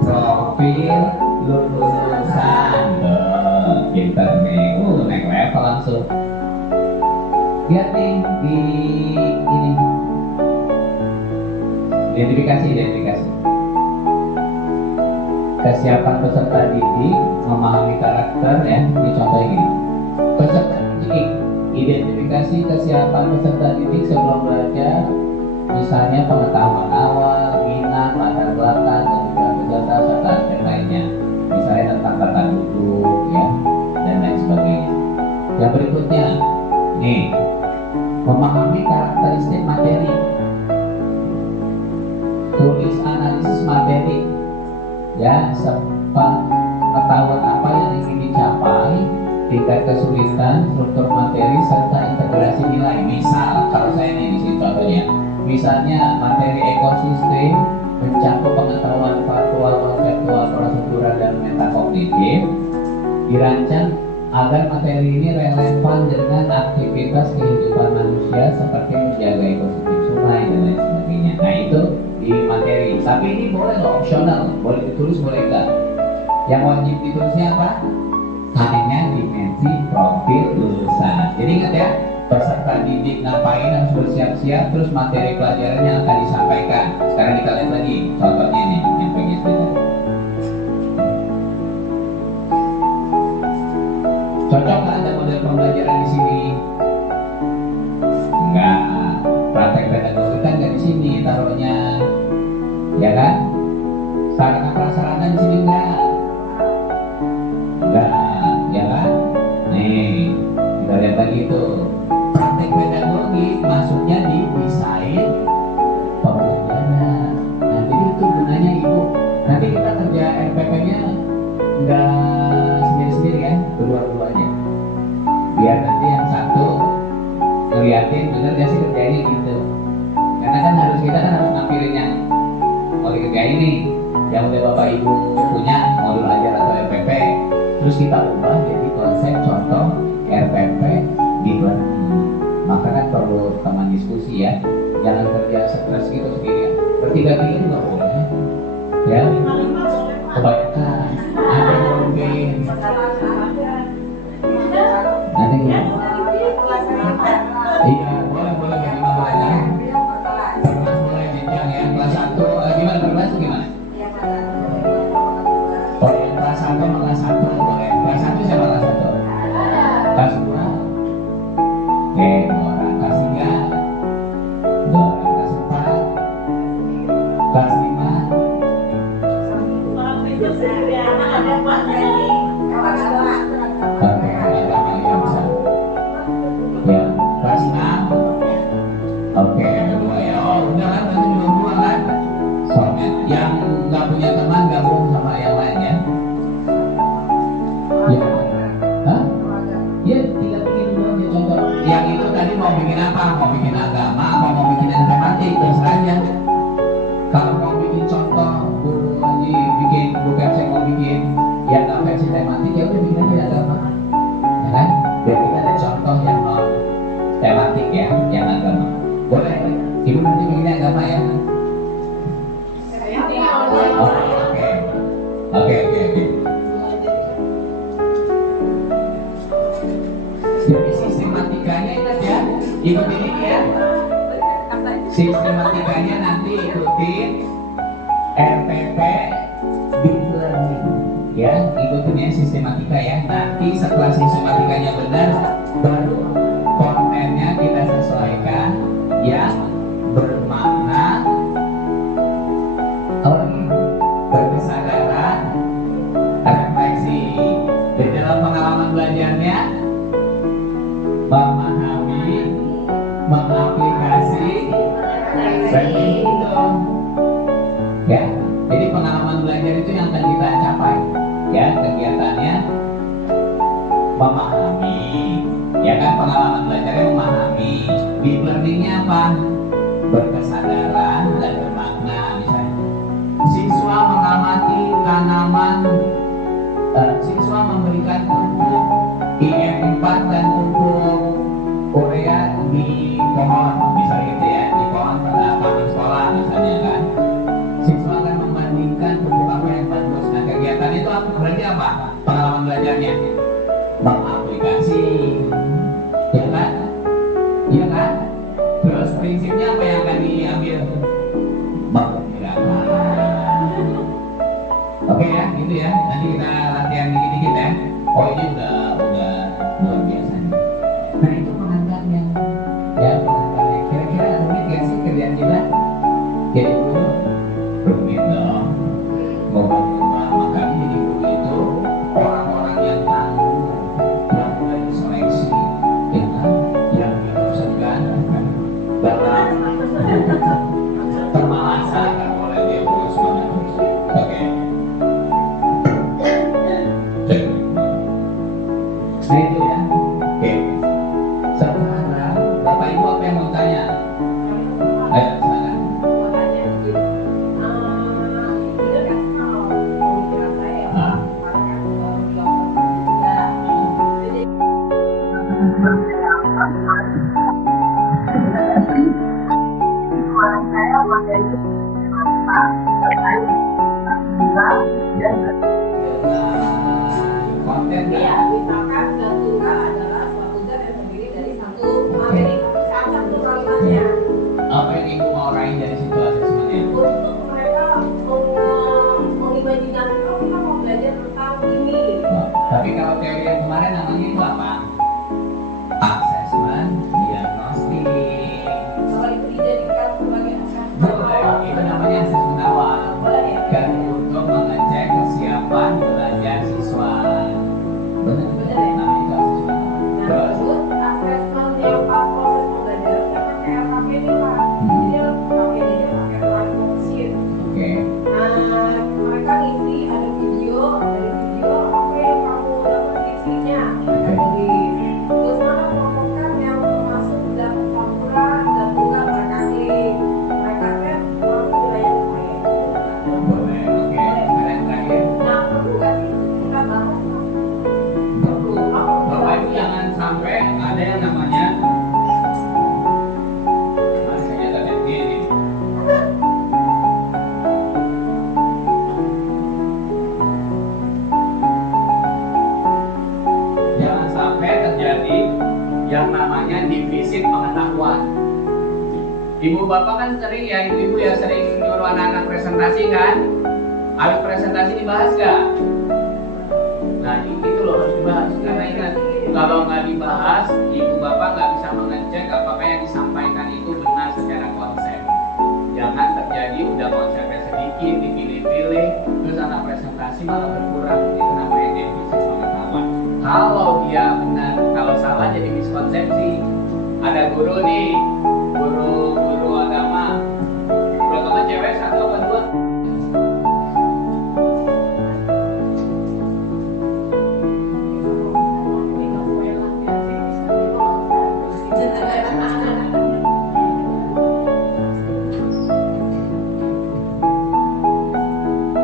profil lulusan. Pinter nih, naik level langsung. Lihat nih di ini. Identifikasi. Kesiapan peserta didik memahami karakter ya. Ini contohnya gini. Peserta didik, identifikasi kesiapan peserta didik sebelum belajar. Misalnya pengetahuan awal, minat, latar belakang, kebutuhan peserta serta aspek lainnya. Misalnya tentang tata duduk ya dan lain sebagainya. Yang berikutnya, nih memahami karakteristik materi. Tulis analisis materi ya, pengetahuan apa yang ingin dicapai, tingkat kesulitan, struktur materi serta integrasi nilai. Misal kalau saya ini di sini contohnya, misalnya materi ekosistem mencakup pengetahuan faktual, konseptual, prosedural dan metakognitif, dirancang agar materi ini relevan dengan aktivitas kehidupan manusia seperti menjaga ekosistem sungai dan lain sebagainya. Nah itu di materi, tapi ini boleh loh, opsional, boleh ditulis boleh enggak. Yang wajib ditulisnya apa? Hanya dimensi profil lulusan. Jadi ingat ya, peserta didik ngapain harus bersiap-siap, terus materi pelajaran yang akan disampaikan. Sekarang kita lihat lagi contohnya nih yang PGSD tadi. Cocok nggak ada model pembelajaran di sini? Enggak. Praktek pedagogi kan nggak di sini taruhnya, ya kan? Sarana prasarana di sini enggak, ya kan? Nih, kita lihat lagi tuh. Praktek pedagogi masuknya di desain pembelajaran. Nah, jadi itu gunanya ibu. Nanti kita kerja RPP-nya enggak sendiri-sendiri ya, berdua-duanya. Biar nanti yang satu ngeliatin bener gak sih kerjainnya gitu. Karena kan kita harus ngampilinnya. Mau dikerjain nih, yang udah bapak ibu punya modul ajar atau RPP, terus kita ubah jadi konsep contoh RPP di learning. Maka kan perlu teman diskusi ya, jangan kerja stres gitu sendirian. Bertiga-tiga juga boleh ya, kebanyakan ada yang mungkin nanti iya boleh gimana ya, kelas mulai jenjang ya, kelas 1 gimana kelas gimana? Oh yang kelas 1 sama kelas 1 boleh. Kelas 1 siapa kelas 1? Kelas 2? Oke, 2 orang. Kelas 3? 2 orang. Kelas 4? Kelas 5? dikasih tematik ya udah bikin aja agama, ya kan? Biar kita ada contoh yang non tematik ya, yang agama. Boleh, ibu nanti bikin agama ya. Oh, oke. Jadi sistematikanya ingat ya, ikutin ini ya. Sistematikanya nanti ikutin RPP Deep Learning ya, ikutinnya sistematika ya. Nanti setelah sistematikanya benar, baru kontennya kita sesuaikan yang bermakna, berkesadaran, refleksi. Di dalam pengalaman belajarnya memahami, mengaplikasi, seperti itu ya. Jadi pengalaman belajar itu yang akan kita capai ya, kegiatannya memahami ya kan, pengalaman belajarnya memahami. Deep learningnya apa? Berkesadaran dan bermakna. Misalnya siswa mengamati tanaman, siswa memberikan pupuk IM4 dan pupuk urea di pohon, misalnya gitu ya, di pohon pada taman sekolah misalnya kan. Siswa akan membandingkan pupuk apa yang bagus. Nah, kegiatan itu berarti apa? Pengalaman belajarnya mengaplikasi, ya kan? Iya kan? Terus prinsipnya apa yang akan diambil? Menggunakan. Oke ya, gitu ya. Nanti kita latihan dikit-dikit ya. Oh ini udah luar biasa nih. Nah itu pengantarnya, ya pengantarnya. Kira-kira rumit gak sih kerjaan kita? Jadi guru rumit dong. Ngomong-ngomong, makanya jadi guru itu orang-orang yang tangguh, yang mulai diseleksi, ya kan? Yang itu segan dalam pemalasan, kan boleh dia terus menerus. Oke. Nah itu ya. Oke. Sekarang Bapak Ibu apa yang mau tanya? Ayo silakan. Konten Iya, misalkan zat tunggal adalah suatu zat yang terdiri dari satu materi, satu kalimatnya. apa yang Ibu mau raih dari situ asesmennya? Untuk mereka mengimajinasi, oh kita mau belajar tentang ini. Tapi kalau teori yang kemarin namanya itu apa? Asesmen diagnostik. Kalau itu dijadikan sebagai asesmen Boleh, itu namanya asesmen awal. boleh ya? Dan untuk mengecek kesiapan belajar siswa. Benar, Benar ya? namanya itu asesmen awal. Nah, Terus, terus asesmen yang pas proses pembelajaran saya pakai LKPD Pak. Jadi LKPD-nya pakai platform sheet. oke. Nah, mereka ngisi ada video, dari video apa yang kamu dapat isinya, mereka tulis. Terus mana kelompokkan yang termasuk zat campuran, zat tunggal, mereka klik. Mereka set masuk wilayah saya. Boleh, oke. Sekarang terakhir. Nah, perlu nggak sih kita bahas? Perlu. Bapak Ibu jangan sampai ada yang namanya saya tadi gini. Jangan sampai terjadi yang namanya defisit pengetahuan. Ibu bapak kan sering ya, ibu-ibu ya sering nyuruh anak-anak presentasi kan? Habis presentasi dibahas gak? Nah itu loh harus dibahas. Karena ingat, kalau nggak dibahas, ibu bapak nggak bisa mengecek apakah yang disampaikan itu benar secara konsep. Jangan terjadi udah konsepnya sedikit, dipilih-pilih, terus anak presentasi malah berkurang. Itu namanya defisit pengetahuan. Kalau dia benar, kalau salah jadi miskonsepsi. Ada guru nih, guru agama. Guru agama cewek satu apa dua?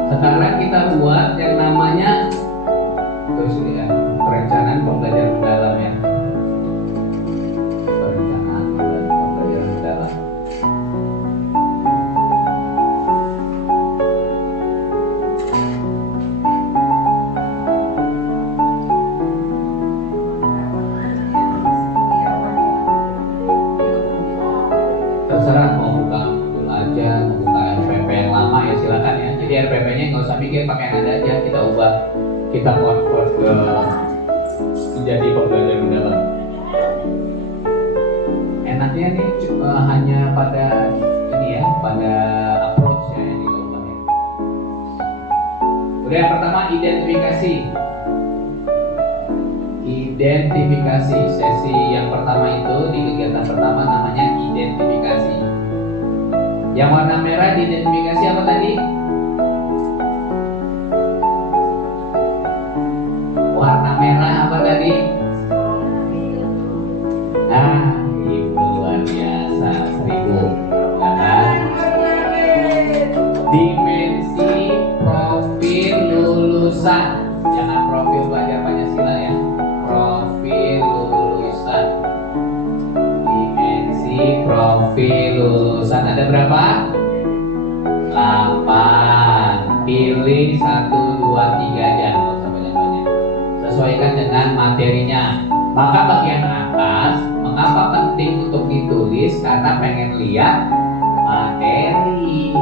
Sekarang kita buat yang namanya menjadi pembelajaran mendalam. Enaknya nih hanya pada ini ya, pada approach ya yang dilakukan ya. Udah, yang pertama identifikasi. Identifikasi, sesi yang pertama itu di kegiatan pertama namanya identifikasi. Yang warna merah diidentifikasi apa tadi? Warna merah apa tadi? Nah, ibu luar biasa, 1000 ya kan? Dimensi profil lulusan. Jangan profil belajar Pancasila ya. Profil lulusan. Dimensi profil lulusan ada berapa? 8. Pilih 1, 2, 3 aja, nggak usah banyak-banyak. Sesuaikan dengan materinya. Maka bagian atas, mengapa penting untuk ditulis? Karena pengen lihat materi.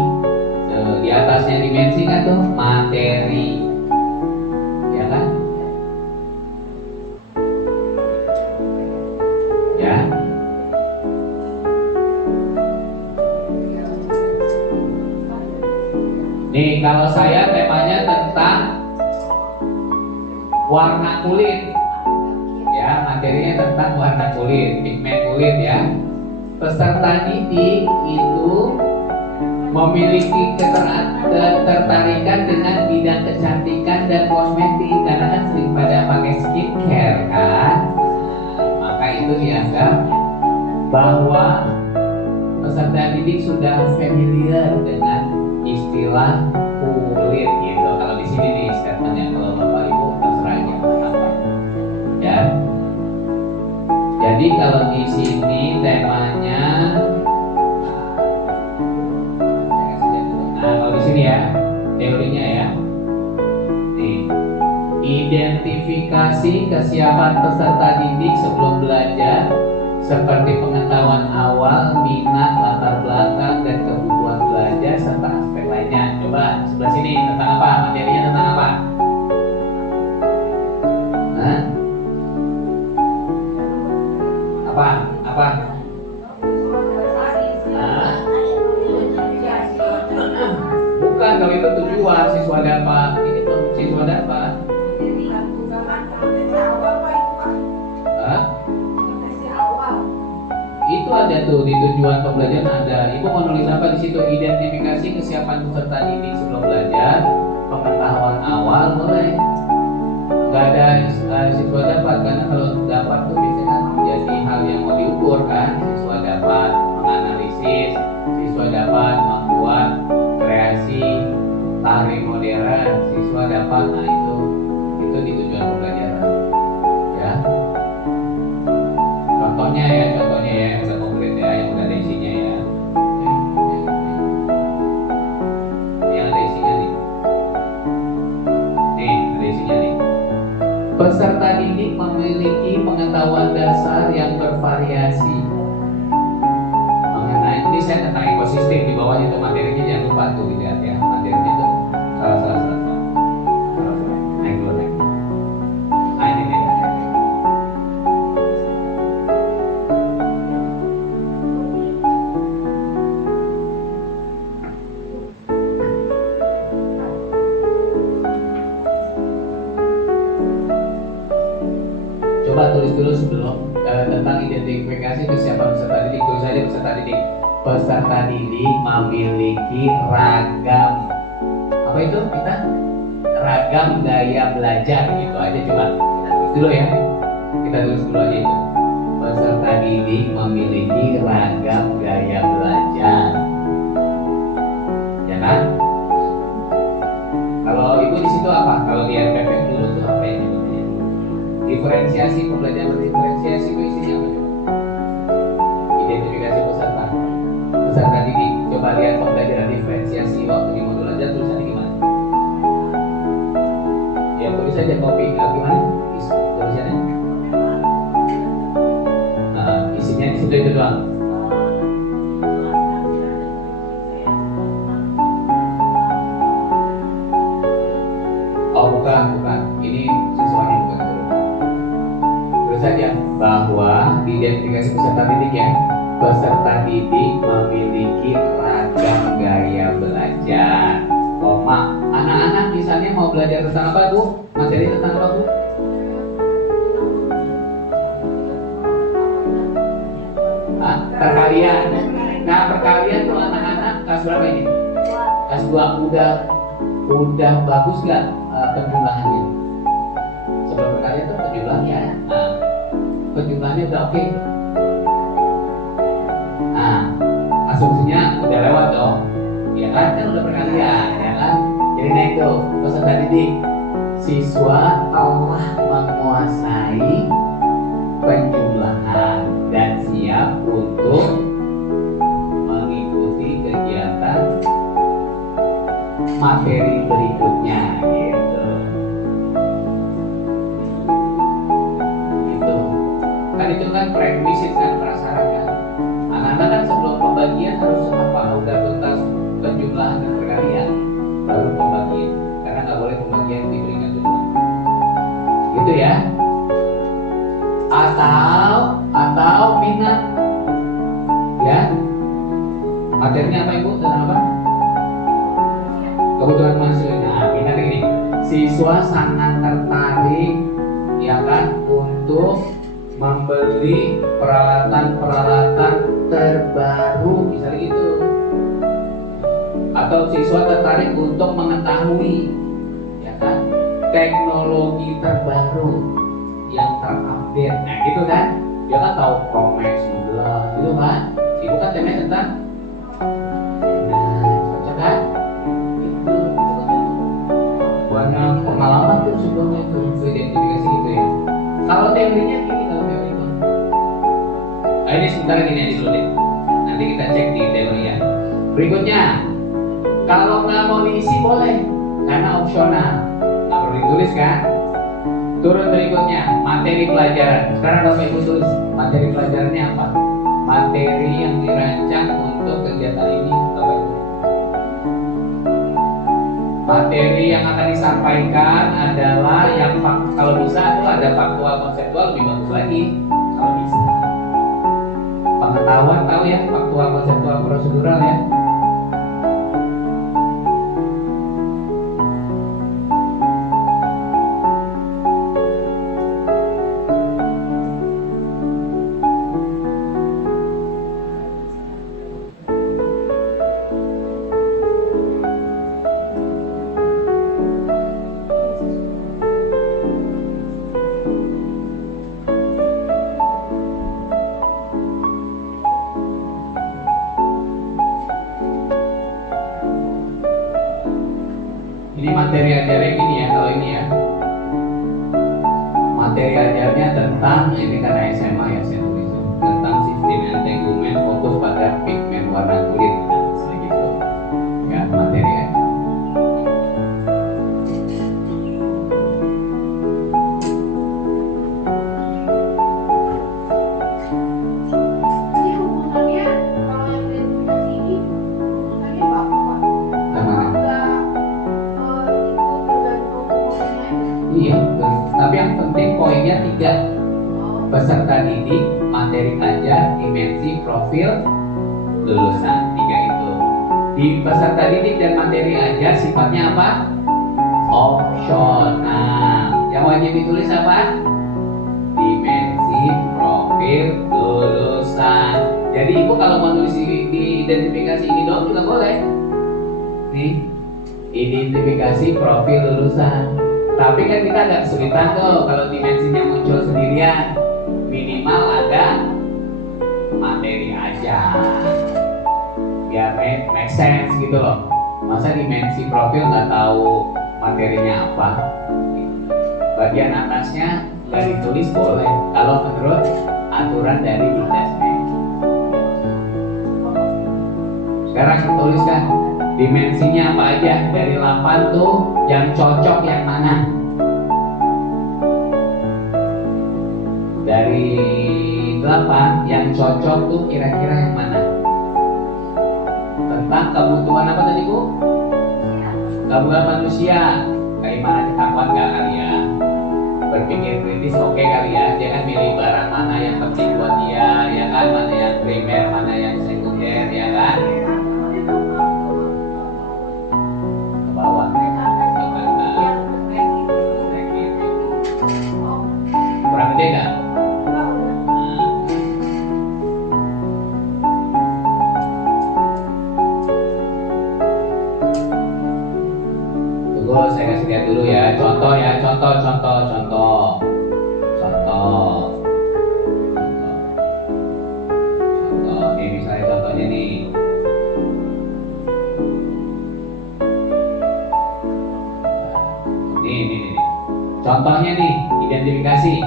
Tuh, di atasnya dimensi kan tuh materi, ya kan? Ya. Nih, kalau saya temanya tentang warna kulit. Ya, materinya tentang warna kulit, pigmen kulit ya. Peserta didik itu memiliki ketertarikan dengan bidang kecantikan dan kosmetik karena kan sering pada pakai skincare kan. Maka itu dianggap bahwa peserta didik sudah familiar dengan istilah kulit gitu. Kalau di sini nih statementnya, kalau Bapak Ibu terserah aja apa. Ya. Jadi kalau di sini temanya, nah kalau di sini ya teorinya ya, nih identifikasi kesiapan peserta didik sebelum belajar seperti pengetahuan awal, minat, latar belakang dan kebutuhan belajar serta aspek lainnya. Coba sebelah sini tentang apa? Materinya tentang apa? Hah? Apa? Nah, bukan, kalau itu tujuan siswa dapat. Ini tuh siswa dapat. Hah? Itu ada tuh di tujuan pembelajaran ada. Ibu mau nulis apa di situ? Identifikasi kesiapan peserta didik sebelum belajar, pengetahuan awal boleh. Nggak ada siswa dapat, karena kalau dapat tuh biasanya kan jadi hal yang mau diukur kan. Siswa dapat menganalisis, siswa dapat membuat kreasi tari modern, siswa dapat, nah itu di tujuan pembelajaran ya. Contohnya ya yang udah konkret ya, yang udah ada isinya ya. Yang ada isinya nih. Nih, ada isinya nih. Peserta didik memiliki pengetahuan dasar yang bervariasi mengenai, ini saya tentang ekosistem, di bawahnya itu materinya jangan lupa tuh dilihat ya, materinya itu salah. Naik dulu naik. Nah ini nih. Coba tulis dulu sebelum tentang identifikasi kesiapan peserta didik. Tulis saja peserta didik. Peserta didik memiliki ragam, apa itu kita? Ragam gaya belajar gitu aja, coba kita tulis dulu ya. Kita tulis dulu aja itu. Peserta didik memiliki ragam gaya belajar. Ya kan? Kalau ibu di situ apa? Kalau di RPP dulu tuh apa ya nyebutnya? Diferensiasi, pembelajaran berdiferensiasi itu isinya apa? Identifikasi peserta didik. Coba lihat pembelajaran diferensiasi waktu di modul aja tulisannya gimana? Ya tulis aja copy, gimana? Tulisannya? Isinya di situ itu doang. Oh bukan. Ini sesuai bahwa di identifikasi peserta didik ya, peserta didik memiliki ragam gaya belajar. Koma, anak-anak misalnya mau belajar tentang apa Bu? Materi tentang apa Bu? Perkalian. Nah, perkalian tuh anak-anak kelas berapa ini? Kelas 2 udah bagus nggak penjumlahannya? Sebelum perkalian tuh penjumlahannya. Nah, penjumlahannya udah oke. Nah, asumsinya udah lewat dong. Ya kan udah perkalian, ya kan? Jadi naik tuh peserta didik. Siswa telah menguasai penjumlahan dan siap untuk mengikuti kegiatan materi berikutnya gitu. Gitu. Kan itu kan prerequisite kan, prasyarat kan. Anak-anak kan sebelum pembagian harus apa? Udah tuntas penjumlahan dan perkalian baru pembagian. Karena nggak boleh pembagian diberikan dulu. Gitu ya. Atau minat ya, materinya apa Ibu dan apa? Kebutuhan manusia. Nah, minat ini siswa sangat tertarik ya kan untuk membeli peralatan terbaru misalnya gitu, atau siswa tertarik untuk mengetahui ya kan teknologi terbaru yang terupdate. Nah gitu kan, dia kan tahu Promax gitu kan. Ibu kan temanya tentang cocok kan? Itu kan banyak pengalaman tuh sebelumnya tuh identifikasi gitu ya. Kalau teorinya gini, kalau teori itu ini sebentar gini aja dulu deh, nanti kita cek di teori ya. Berikutnya, kalau nggak mau diisi boleh karena opsional, nggak perlu ditulis kan. Turun berikutnya, materi pelajaran. Sekarang Bapak Ibu tulis materi pelajarannya apa? Materi yang dirancang untuk kegiatan ini Bapak Ibu. Materi yang akan disampaikan adalah yang kalau bisa itu ada faktual konseptual, lebih bagus lagi kalau bisa. Pengetahuan tahu ya, faktual konseptual prosedural ya. Ini materi ajarnya gini ya, kalau ini ya materi ajarnya tentang, ini karena SMA ya saya tulis tentang sistem entanglement fokus pada pigmen warna kulit, segitu ya materi aja. Ini hubungannya kalau yang identifikasi ini hubungannya apa Pak? Sama. Itu tergantung komponen lain. Iya, tapi yang penting poinnya 3. Peserta didik, materi belajar, dimensi, profil, lulusan. 3 itu. Di peserta didik dan materi ajar sifatnya apa? Opsional. Yang wajib ditulis apa? Dimensi, profil, lulusan. Jadi Ibu kalau mau tulis di identifikasi ini doang juga boleh. Nih, identifikasi profil lulusan. Tapi kan kita agak kesulitan tuh kalau dimensinya muncul sendirian. Minimal ada materi aja biar make sense gitu loh. Masa dimensi profil nggak tahu materinya apa. Bagian atasnya nggak ditulis boleh kalau menurut aturan dari Dikdasmen. Sekarang tuliskan dimensinya apa aja dari 8 tuh, yang cocok yang mana? Dari 8 yang cocok tuh kira-kira yang mana? Tentang kebutuhan apa tadi Bu? Kebutuhan manusia. Kayak mana, ketahuan nggak kali ya? berpikir kritis oke kali ya, jangan milih barang mana yang penting buat dia, ya kan, mana yang primer, mana yang sekunder, ya kan, ke bawah, ke kanan, kurang gede nggak? Tunggu, saya kasih lihat dulu ya, contoh ya, contoh. Nih misalnya contohnya nih. Nih. Contohnya nih, identifikasi.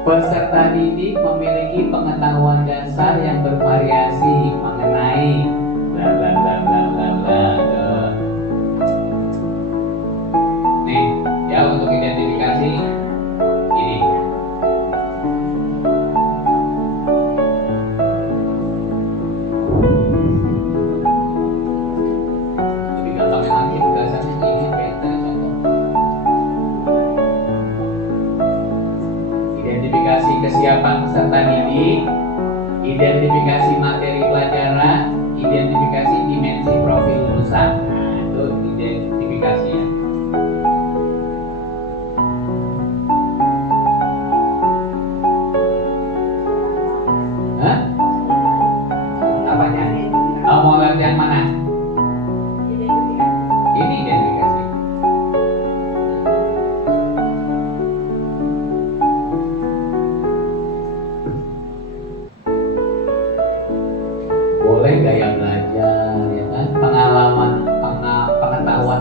Peserta didik memiliki pengetahuan dasar yang bervariasi mengenai bla bla bla bla bla bla. Nih, ya untuk identifikasi ini. Lebih gampang lagi tugasannya ini beda contoh. Identifikasi kesiapan peserta didik, identifikasi materi pelajaran, identifikasi dimensi profil lulusan. Nah, itu identifikasi ya. Hah? Apanya? Oh, mau lihat yang mana? Ini identifikasi. Boleh gaya belajar, ya kan? Pengetahuan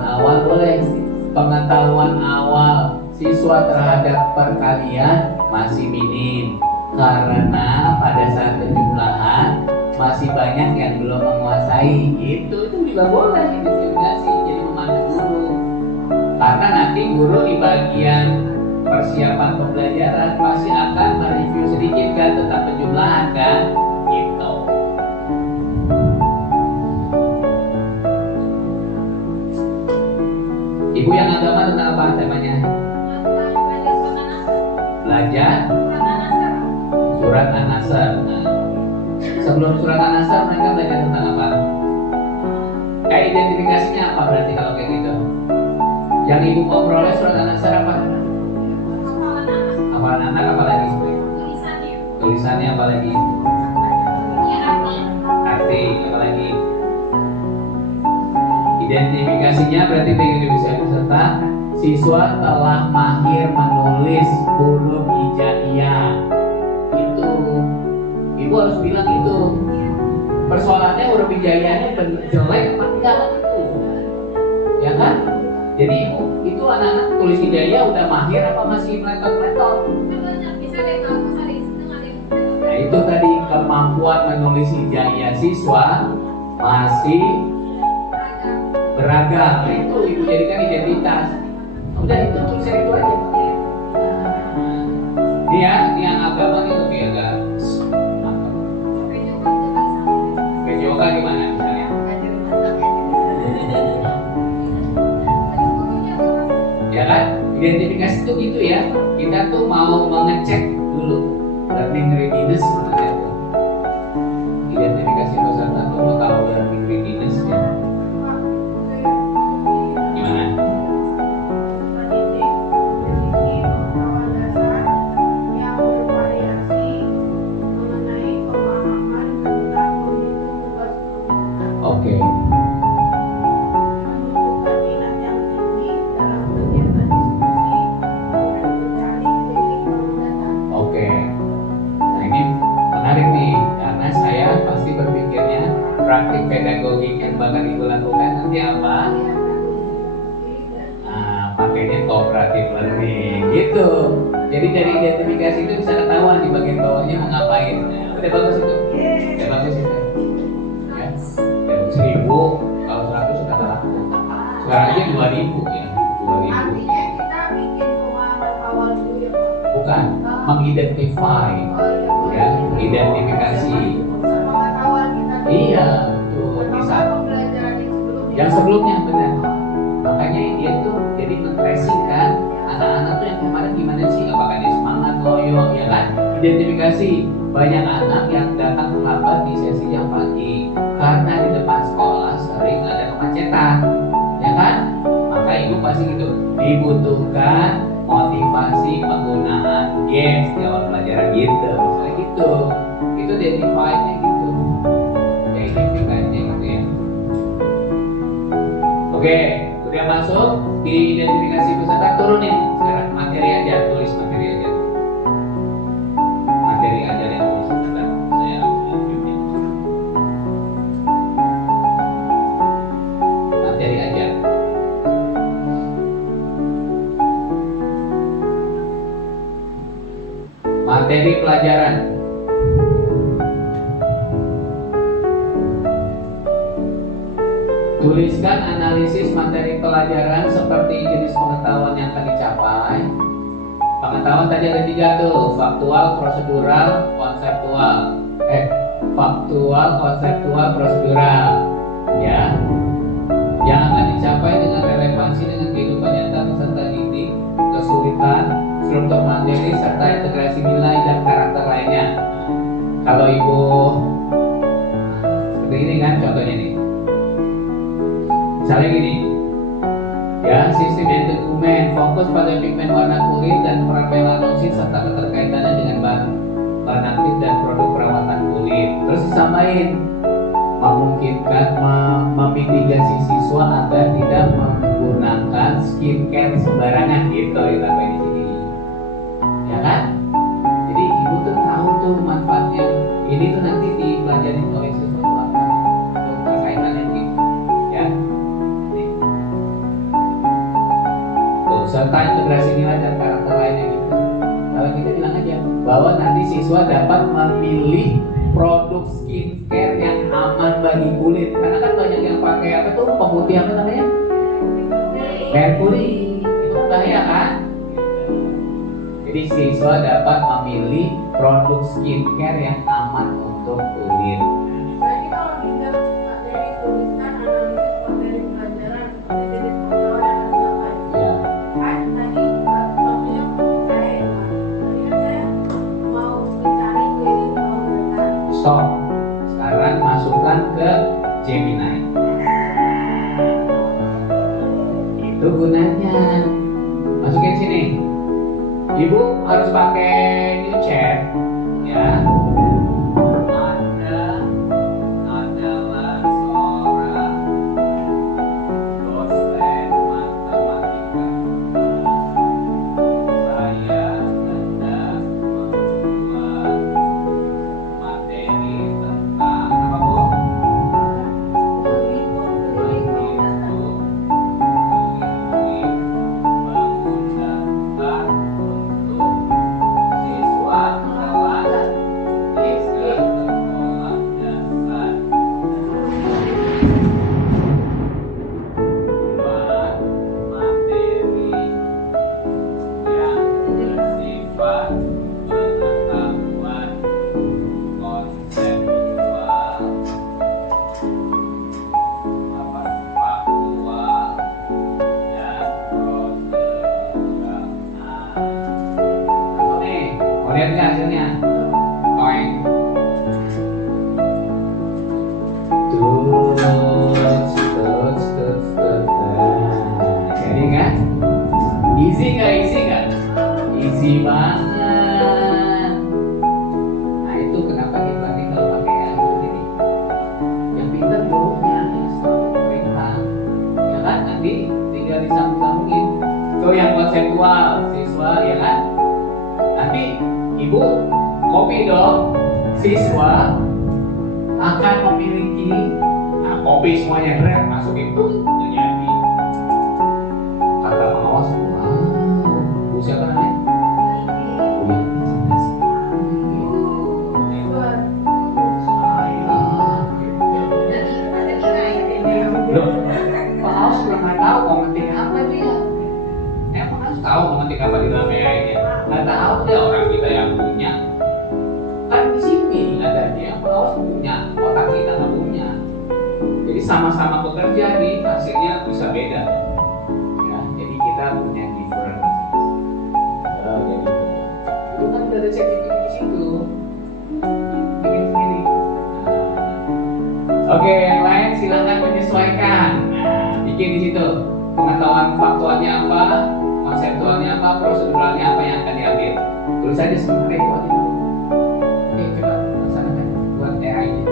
awal boleh. Pengetahuan awal siswa terhadap perkalian masih minim karena pada saat penjumlahan masih banyak yang belum menguasai. Itu juga boleh identifikasi, jadi memandu guru. Karena nanti guru di bagian persiapan pembelajaran pasti akan mereview sedikit kan tentang penjumlahan kan, gitu. Ibu yang agama tentang apa temanya? Belajar surat An-Nasr. Nah, sebelum surat An-Nasr mereka belajar tentang apa? Kayak identifikasinya apa berarti kalau kayak gitu? Yang ibu mau peroleh surat An-Nasr apa? Hafalan anak apa lagi? Tulisannya apa lagi? Arti apa lagi? Identifikasinya berarti identifikasi peserta siswa telah mahir menulis huruf hijaiyah. Itu ibu harus bilang itu. Persoalannya huruf hijaiyahnya jelek apa enggak itu, ya kan? Jadi itu anak-anak tulis hijaiyah udah mahir apa masih meletot-meletot? Nah itu tadi kemampuan menulis hijaiyah siswa masih beragam. Nah, itu ibu jadikan identitas. Udah itu tulisan itu aja. Dia yang agama ini lebih agak kayak yoga gimana misalnya? Ya kan? Identifikasi itu gitu ya. Kita tuh mau mengecek dulu learning readiness sebenarnya tuh. Identifikasi peserta tuh mau tahu learning readiness ya. Gimana? Oke. Oke. Nah ini menarik nih, karena saya pasti berpikirnya praktik pedagogik yang bakal ibu lakukan nanti apa? Nah, pakainya cooperative learning gitu. Jadi dari identifikasi itu bisa ketahuan di bagian bawahnya mau ngapain. Nah, udah bagus itu. Udah bagus itu. Ya. 1.000, kalau 100 sudah laku. Sekarang aja 2.000 ya. 2.000. Artinya kita bikin pengalaman awal dulu ya Pak? Bukan, mengidentify. Ya, identifikasi. Pengetahuan kita dulu. Iya, tuh bisa. Pembelajaran Yang sebelumnya benar. Makanya dia tuh jadi men-tracing kan anak-anak tuh yang kemarin gimana Identifikasi banyak anak yang datang terlambat di sesi yang pagi karena di depan sekolah sering ada kemacetan, ya kan? Maka ibu pasti gitu. Dibutuhkan motivasi penggunaan games di awal pelajaran gitu, misalnya gitu. Itu identified-nya gitu. Ya identifikasinya gitu ya. Oke, udah masuk di identifikasi peserta, turunin sekarang materi aja, tulis materi aja. Materi aja yang tulis sebentar. Saya ambil materi aja. Materi pelajaran. Tuliskan analisis materi pelajaran seperti jenis pengetahuan yang akan dicapai. Pengetahuan tadi ada 3 tuh, faktual, prosedural, konseptual. Faktual, konseptual, prosedural. Ya. Yang akan dicapai dengan relevansi dengan kehidupan nyata peserta didik, kesulitan, struktur materi serta integrasi nilai dan karakter lainnya. Kalau ibu seperti ini kan contohnya nih. Misalnya gini, ya sistem yang dokumen fokus pada pigmen warna kulit dan peran melanosit serta keterkaitannya dengan bahan aktif dan produk perawatan kulit. Terus disampaikan memungkinkan memitigasi siswa agar tidak menggunakan skincare sembarangan gitu, ditambahin di sini, ya kan? Jadi ibu tuh tahu tuh manfaatnya. Ini tuh nanti dipelajari oleh siswa tuh apa? Tuh terkaitannya gitu, ya. Serta integrasi nilai dan karakter lainnya gitu. Kalau kita bilang aja bahwa nanti siswa dapat memilih produk skincare yang aman bagi kulit, karena kan banyak yang pakai apa tuh pemutih apa namanya? Merkuri. Itu bahaya kan? Jadi siswa dapat memilih produk skincare yang aman untuk kulit. Berarti kalau tidak materi tuliskan analisis materi pelajaran seperti jenis pengetahuan yang akan dicapai. Ya. Kan tadi contohnya saya mau mencari keliling pemerintahan. Stop. Sekarang masukkan ke Gemini. Itu gunanya. Masukin sini. Ibu harus pakai new chat, ya. Anda adalah seorang dosen matematika. Saya hendak membuat materi tentang apa bu? Menghitung keliling pemerintahan. Lihat nggak hasilnya? Toeng. Terus. Jadi kan? Easy nggak? Easy banget. Nah itu kenapa kita nih kalau pakai ini yang pintar gurunya, yang selalu perintah, ya kan? Nanti tinggal disambung-sambungin. Tuh yang konseptual siswa, ya kan? Nanti ibu copy dong, siswa akan memiliki, nah copy semuanya keren, masukin tuh jadi kata pengawas. Bu siapa namanya? Loh, pengawas juga nggak tahu mau ngetik apa dia. Emang harus tahu mau ngetik apa di dalam AI-nya. Nggak tahu deh orang kita yang punya. Kan di sini adanya yang pengawas punya, otak kita nggak punya. Jadi sama-sama bekerja nih, hasilnya bisa beda. Ya, jadi kita punya different. Jadi itu kan dari CCTV di situ. Bikin sendiri. Oke, yang lain silakan menyesuaikan. Nah, bikin di situ. Pengetahuan faktualnya apa, konseptualnya apa, proseduralnya apa yang akan diambil. Tulis saja sebentar itu aja dulu. Oke, coba laksanakan buat AI-nya.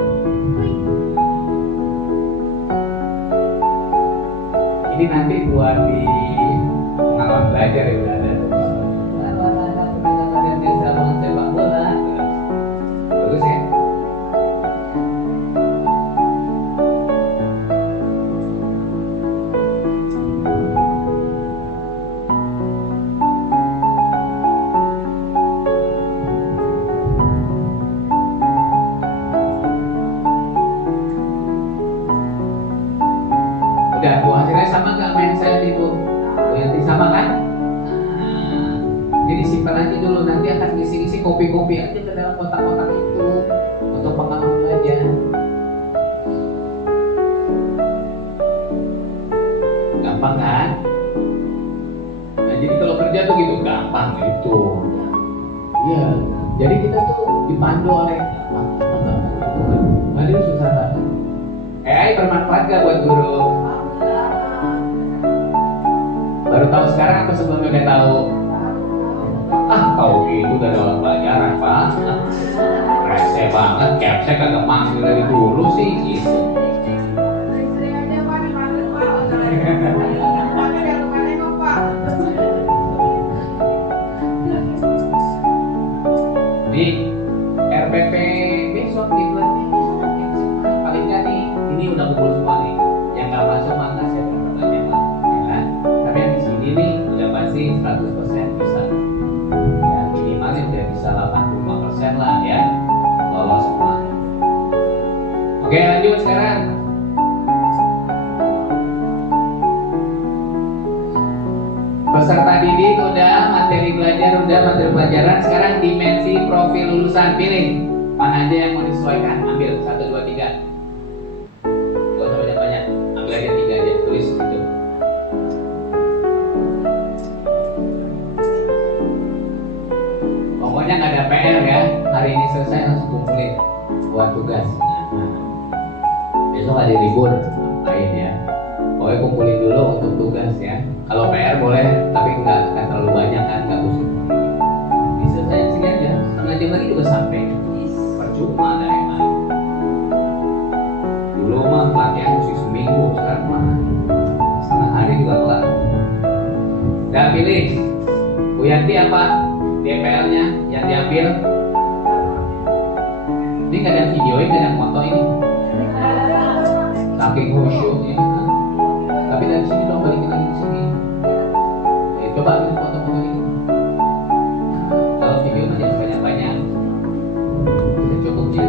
Ini nanti buat di pengalaman belajar ya udah ada. Penangkapan yang zaman sepak bola. Bagus ya. Udah, Bu hasilnya sama nggak sama yang saya tipu? Bu Yanti sama kan? Nah, jadi simpan aja dulu, nanti akan ngisi-ngisi kopi-kopi aja ke dalam kotak-kotak itu untuk pengalaman belajar. Gampang kan? Nah, jadi kalau kerja tuh gitu gampang gitu. Iya, jadi kita tuh dipandu oleh Mari susah banget. Bermanfaat gak buat guru? Baru tahu sekarang apa sebelumnya udah tahu? Tahu gitu udah dalam pelajaran Pak. Rese banget, capsek kagak manggil dari dulu sih gitu. Sering-sering aja Pak dipanggil Pak. Tapi yang kemarin kok Pak. Di RPP besok di bulan ini paling nggak nih ini udah kumpul semua nih. Yang nggak masuk mah nggak saya bertanya mah, ya kan? Tapi yang di sini nih udah pasti 100% bisa. Ya minimalnya udah bisa 85% lah ya lolos semua. Oke lanjut sekarang. Peserta didik udah, materi belajar udah, materi pelajaran. Sekarang dimensi profil lulusan, pilih mana aja yang mau disesuaikan. Ambil 1, 2, 3. Gak usah banyak-banyak, ambil aja 3 aja, tulis gitu. Pokoknya nggak ada PR ya. Hari ini selesai langsung kumpulin buat tugas. Nah, besok ada libur, ngapain ya? Pokoknya kumpulin dulu untuk tugas ya. Kalau PR boleh, tapi nggak terlalu banyak kan, nggak pusing. Bisa saya sini aja, setengah jam lagi juga sampai. Percuma ada yang lain. Dulu mah latihan mesti seminggu, sekarang mah setengah hari juga kelar. Udah pilih, Bu Yanti apa? DPL-nya yang diambil. Ini nggak ada video, nggak ada foto ini. Saking khusyuknya. Tapi dari sini dong balikin lagi ke sini. Coba ambil foto-foto ini. Kalau video mah jangan banyak-banyak. Bisa cukup 3